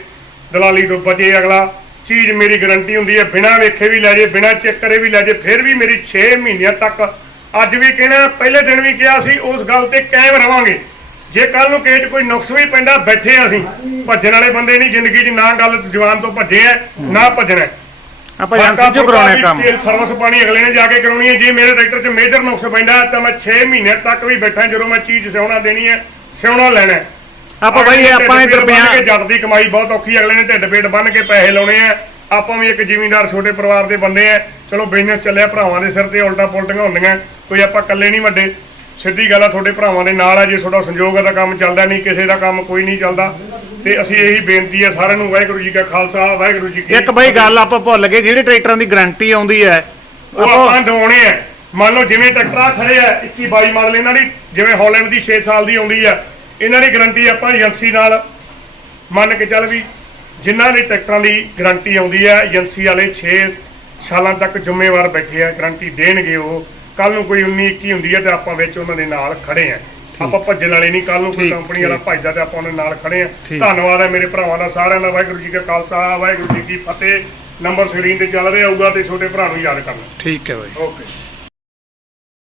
ਦਲਾਲੀ ਤੋਂ ਬਚੇ ਅਗਲਾ। ਚੀਜ਼ ਮੇਰੀ ਗਾਰੰਟੀ ਹੁੰਦੀ ਹੈ ਬਿਨਾਂ ਵੇਖੇ ਵੀ ਲੈ ਜੇ ਬਿਨਾਂ ਚੈੱਕ ਕਰੇ ਵੀ ਲੈ ਜੇ ਫਿਰ ਵੀ ਮੇਰੀ 6 ਮਹੀਨਿਆਂ ਤੱਕ। ਅੱਜ ਵੀ ਕਹਿਣਾ ਪਹਿਲੇ ਦਿਨ ਵੀ ਕਿਹਾ ਸੀ ਉਸ ਗੱਲ ਤੇ ਕਾਇਮ ਰਵਾਂਗੇ। ਜੇ ਕੱਲ ਨੂੰ 'ਚ ਕੋਈ ਨੁਕਸ ਵੀ ਪੈਂਦਾ ਬੈਠੇ ਅਸੀਂ। ਭੱਜਣ ਵਾਲੇ ਬੰਦੇ ਨਹੀਂ ਜ਼ਿੰਦਗੀ 'ਚ ਨਾ ਗੱਲ ਜਵਾਨ ਤੋਂ ਭੱਜੇ ਆ ਨਾ ਭੱਜਣਾ। ਆਪਾਂ ਏਜੰਸੀ ਚੋਂ ਕਰਾਉਣਾ ਕੰਮ। ਤੇਲ ਸਰਵਿਸ ਪਾਣੀ ਅਗਲੇ ਨੇ ਜਾ ਕੇ ਕਰਾਉਣੀ ਹੈ। ਜੇ ਮੇਰੇ ਟਰੈਕਟਰ 'ਚ ਮੇਜਰ ਨੁਕਸ ਪੈਂਦਾ ਤਾਂ ਮੈਂ 6 ਮਹੀਨੇ ਤੱਕ ਵੀ ਬੈਠਾ ਜਦੋਂ ਮੈਂ ਚੀਜ਼ ਸਿਉਣਾ ਦੇਣੀ ਹੈ ਸਿਉਣਾ ਲੈਣਾ। ਆਪਾਂ ਬਾਈ ਇਹ ਆਪਾਂ ਇਧਰ ਬੰਨ੍ਹ ਕੇ ਜੱਟ ਦੀ ਕਮਾਈ ਬਹੁਤ ਔਖੀ ਅਗਲੇ ਨੇ ਢਿੱਡ ਪੇਟ ਬੰਨ ਕੇ ਪੈਸੇ ਲਾਉਣੇ ਆ। ਆਪਾਂ ਵੀ ਇੱਕ ਜ਼ਿਮੀਂਦਾਰ ਛੋਟੇ ਪਰਿਵਾਰ ਦੇ ਬੰਦੇ ਆ। ਚਲੋ ਬਿਜ਼ਨਸ ਚੱਲਿਆ ਭਰਾਵਾਂ ਦੇ ਸਿਰ ਤੇ ਉਲਟਾ ਪੁਲਟੀਆਂ ਹੁੰਦੀਆਂ। ਕੋਈ ਆਪਾਂ ਇਕੱਲੇ ਨਹੀਂ ਵੱਡੇ। ਸਿੱਧੀ ਗੱਲ ਆ ਤੁਹਾਡੇ ਭਰਾਵਾਂ ਦੇ ਨਾਲ ਆ ਜੇ ਤੁਹਾਡਾ ਸੰਯੋਗ ਦਾ ਕੰਮ ਚੱਲਦਾ ਨਹੀਂ ਕਿਸੇ ਦਾ ਕੰਮ ਕੋਈ ਨਹੀਂ ਚੱਲਦਾ। ਤੇ ਅਸੀਂ ਇਹੀ ਬੇਨਤੀ ਹੈ ਸਾਰਿਆਂ ਨੂੰ ਵਾਹਿਗੁਰੂ ਜੀ ਕਾ ਖਾਲਸਾ ਵਾਹਿਗੁਰੂ ਜੀ ਕੀ ਇੱਕ ਬਾਈ ਗੱਲ ਆਪਾਂ ਭੁੱਲ ਗਏ ਜਿਹੜੇ ਟਰੈਕਟਰਾਂ ਦੀ ਗਾਰੰਟੀ ਆਉਂਦੀ ਹੈ। ਉਹ ਆਪਾਂ ਦਵਾਉਣੇ ਆ ਮੰਨ ਲਓ ਜਿਵੇਂ ਟਰੈਕਟਰ ਆ ਖੜੇ ਆ 21 22 ਮਾਡਲ ਇਹਨਾਂ ਦੀ ਜਿਵੇਂ ਹਾਲੈਂਡ ਦੀ 6 ਸਾਲ ਦੀ ਆਉਂਦੀ ਆ। ਇਹਨਾਂ ਦੀ ਗਾਰੰਟੀ ਆਪਾਂ ਏਜੰਸੀ ਨਾਲ। ਮੰਨ ਕੇ ਚੱਲ ਵੀ ਜਿਨ੍ਹਾਂ ਦੇ ਟਰੈਕਟਰਾਂ ਦੀ ਗਾਰੰਟੀ ਆਉਂਦੀ ਆ ਏਜੰਸੀ ਵਾਲੇ 6 ਸਾਲਾਂ ਤੱਕ ਜ਼ਿੰਮੇਵਾਰ ਬੈਠੇ ਆ ਗਾਰੰਟੀ ਦੇਣਗੇ ਉਹ। ਕੱਲ ਨੂੰ ਕੋਈ 19 21 ਹੁੰਦੀ ਆ ਤੇ ਆਪਾਂ ਵਿੱਚ ਉਹਨਾਂ ਦੇ ਨਾਲ ਖੜੇ ਆ। ਆਪਾਂ ਭੱਜਣ ਵਾਲੇ ਨਹੀਂ ਕੱਲ ਨੂੰ ਕੋਈ ਕੰਪਨੀ ਵਾਲਾ ਭੱਜਦਾ ਤੇ ਆਪਾਂ ਉਹਨਾਂ ਨਾਲ ਖੜੇ ਆ। ਧੰਨਵਾਦ ਹੈ ਮੇਰੇ ਭਰਾਵਾਂ ਦਾ ਸਾਰਿਆਂ ਦਾ ਵਾਹਿਗੁਰੂ ਜੀ ਕਾ ਖਾਲਸਾ ਵਾਹਿਗੁਰੂ ਜੀ ਕੀ ਫਤਿਹ। ਨੰਬਰ ਸਕਰੀਨ ਤੇ ਚੱਲ ਰਿਹਾ ਹੋਊਗਾ ਤੇ ਛੋਟੇ ਭਰਾ ਨੂੰ ਯਾਦ ਕਰਨਾ। ਠੀਕ ਹੈ ਬਾਈ। ਓਕੇ।